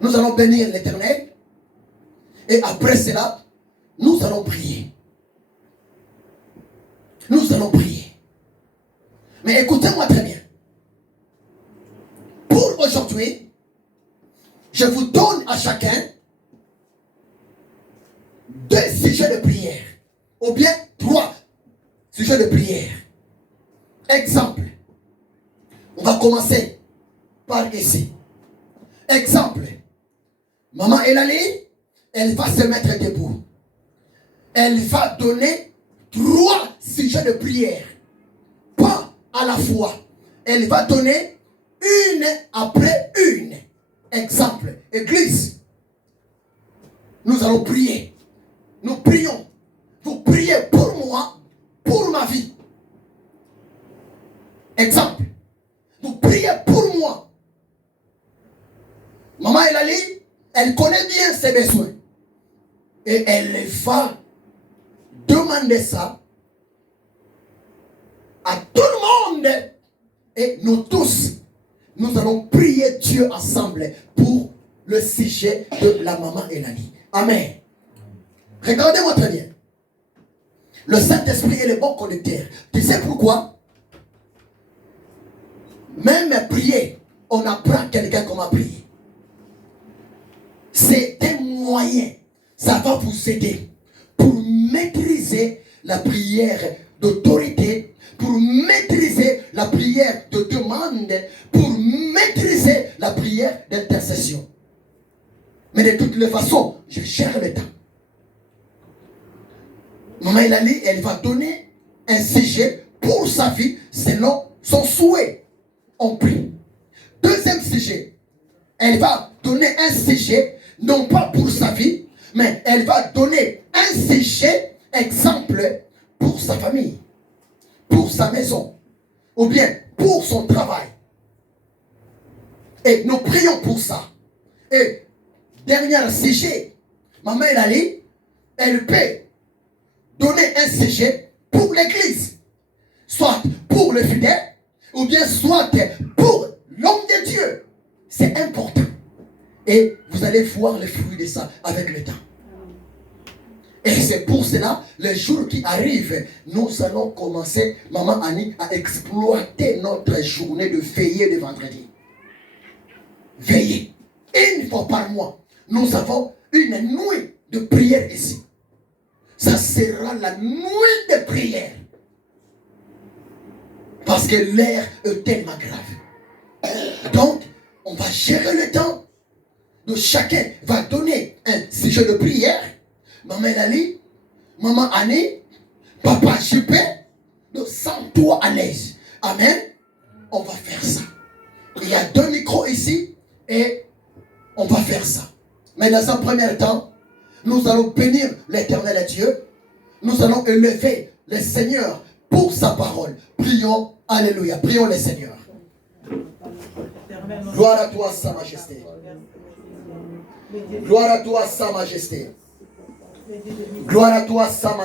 Nous allons bénir l'Éternel. Et après cela, nous allons prier. Nous allons prier. Mais écoutez-moi très bien. Pour aujourd'hui, je vous donne à chacun 2 sujets de prière. Ou bien 3 sujets de prière. Exemple. On va commencer par ici. Exemple. Maman Elali, elle va se mettre debout. Elle va donner 3 sujets de prière. Pas à la fois. Elle va donner une après une. Exemple. Église. Nous allons prier. Nous prions. Vous priez pour moi, pour ma vie. Exemple. Vous priez pour moi. Maman Elali, elle connaît bien ses besoins. Et elle va demander ça à tout le monde. Et nous tous, nous allons prier Dieu ensemble pour le sujet de la maman Elali. Amen. Regardez-moi très bien. Le Saint-Esprit est le bon conducteur. Tu sais pourquoi? Même prier, on apprend quelqu'un comment prier. C'est un moyen. Ça va vous aider pour maîtriser la prière d'autorité, pour maîtriser la prière de demande, pour maîtriser la prière d'intercession. Mais de toutes les façons, je gère le temps. Maman Elali, elle va donner un sujet pour sa vie selon son souhait. On prie. Deuxième sujet, elle va donner un sujet, non pas pour sa vie, mais elle va donner un sujet, exemple, pour sa famille, pour sa maison, ou bien pour son travail. Et nous prions pour ça. Et dernier sujet, Maman Elali, elle peut donner un sujet pour l'église, soit pour le fidèle, ou bien soit pour l'homme de Dieu. C'est important. Et vous allez voir les fruits de ça avec le temps. Et c'est pour cela, les jours qui arrivent, nous allons commencer, Maman Annie, à exploiter notre journée de veillée de vendredi. Veillée. Une fois par mois, nous avons une nuit de prière ici. Ça sera la nuit de prière. Parce que l'air est tellement grave. Donc, on va gérer le temps. Donc, chacun va donner un sujet de prière. Maman Nali, Maman Annie, Papa Juppé, donc sens-toi à l'aise. Amen. On va faire ça. Il y a 2 micros ici et on va faire ça. Mais dans un premier temps, nous allons bénir l'Éternel Dieu. Nous allons élever le Seigneur pour sa parole. Prions, alléluia. Prions le Seigneur. Gloire à toi, Sa Majesté. Gloire à toi, Sa Majesté. Gloire à toi, Sa Majesté.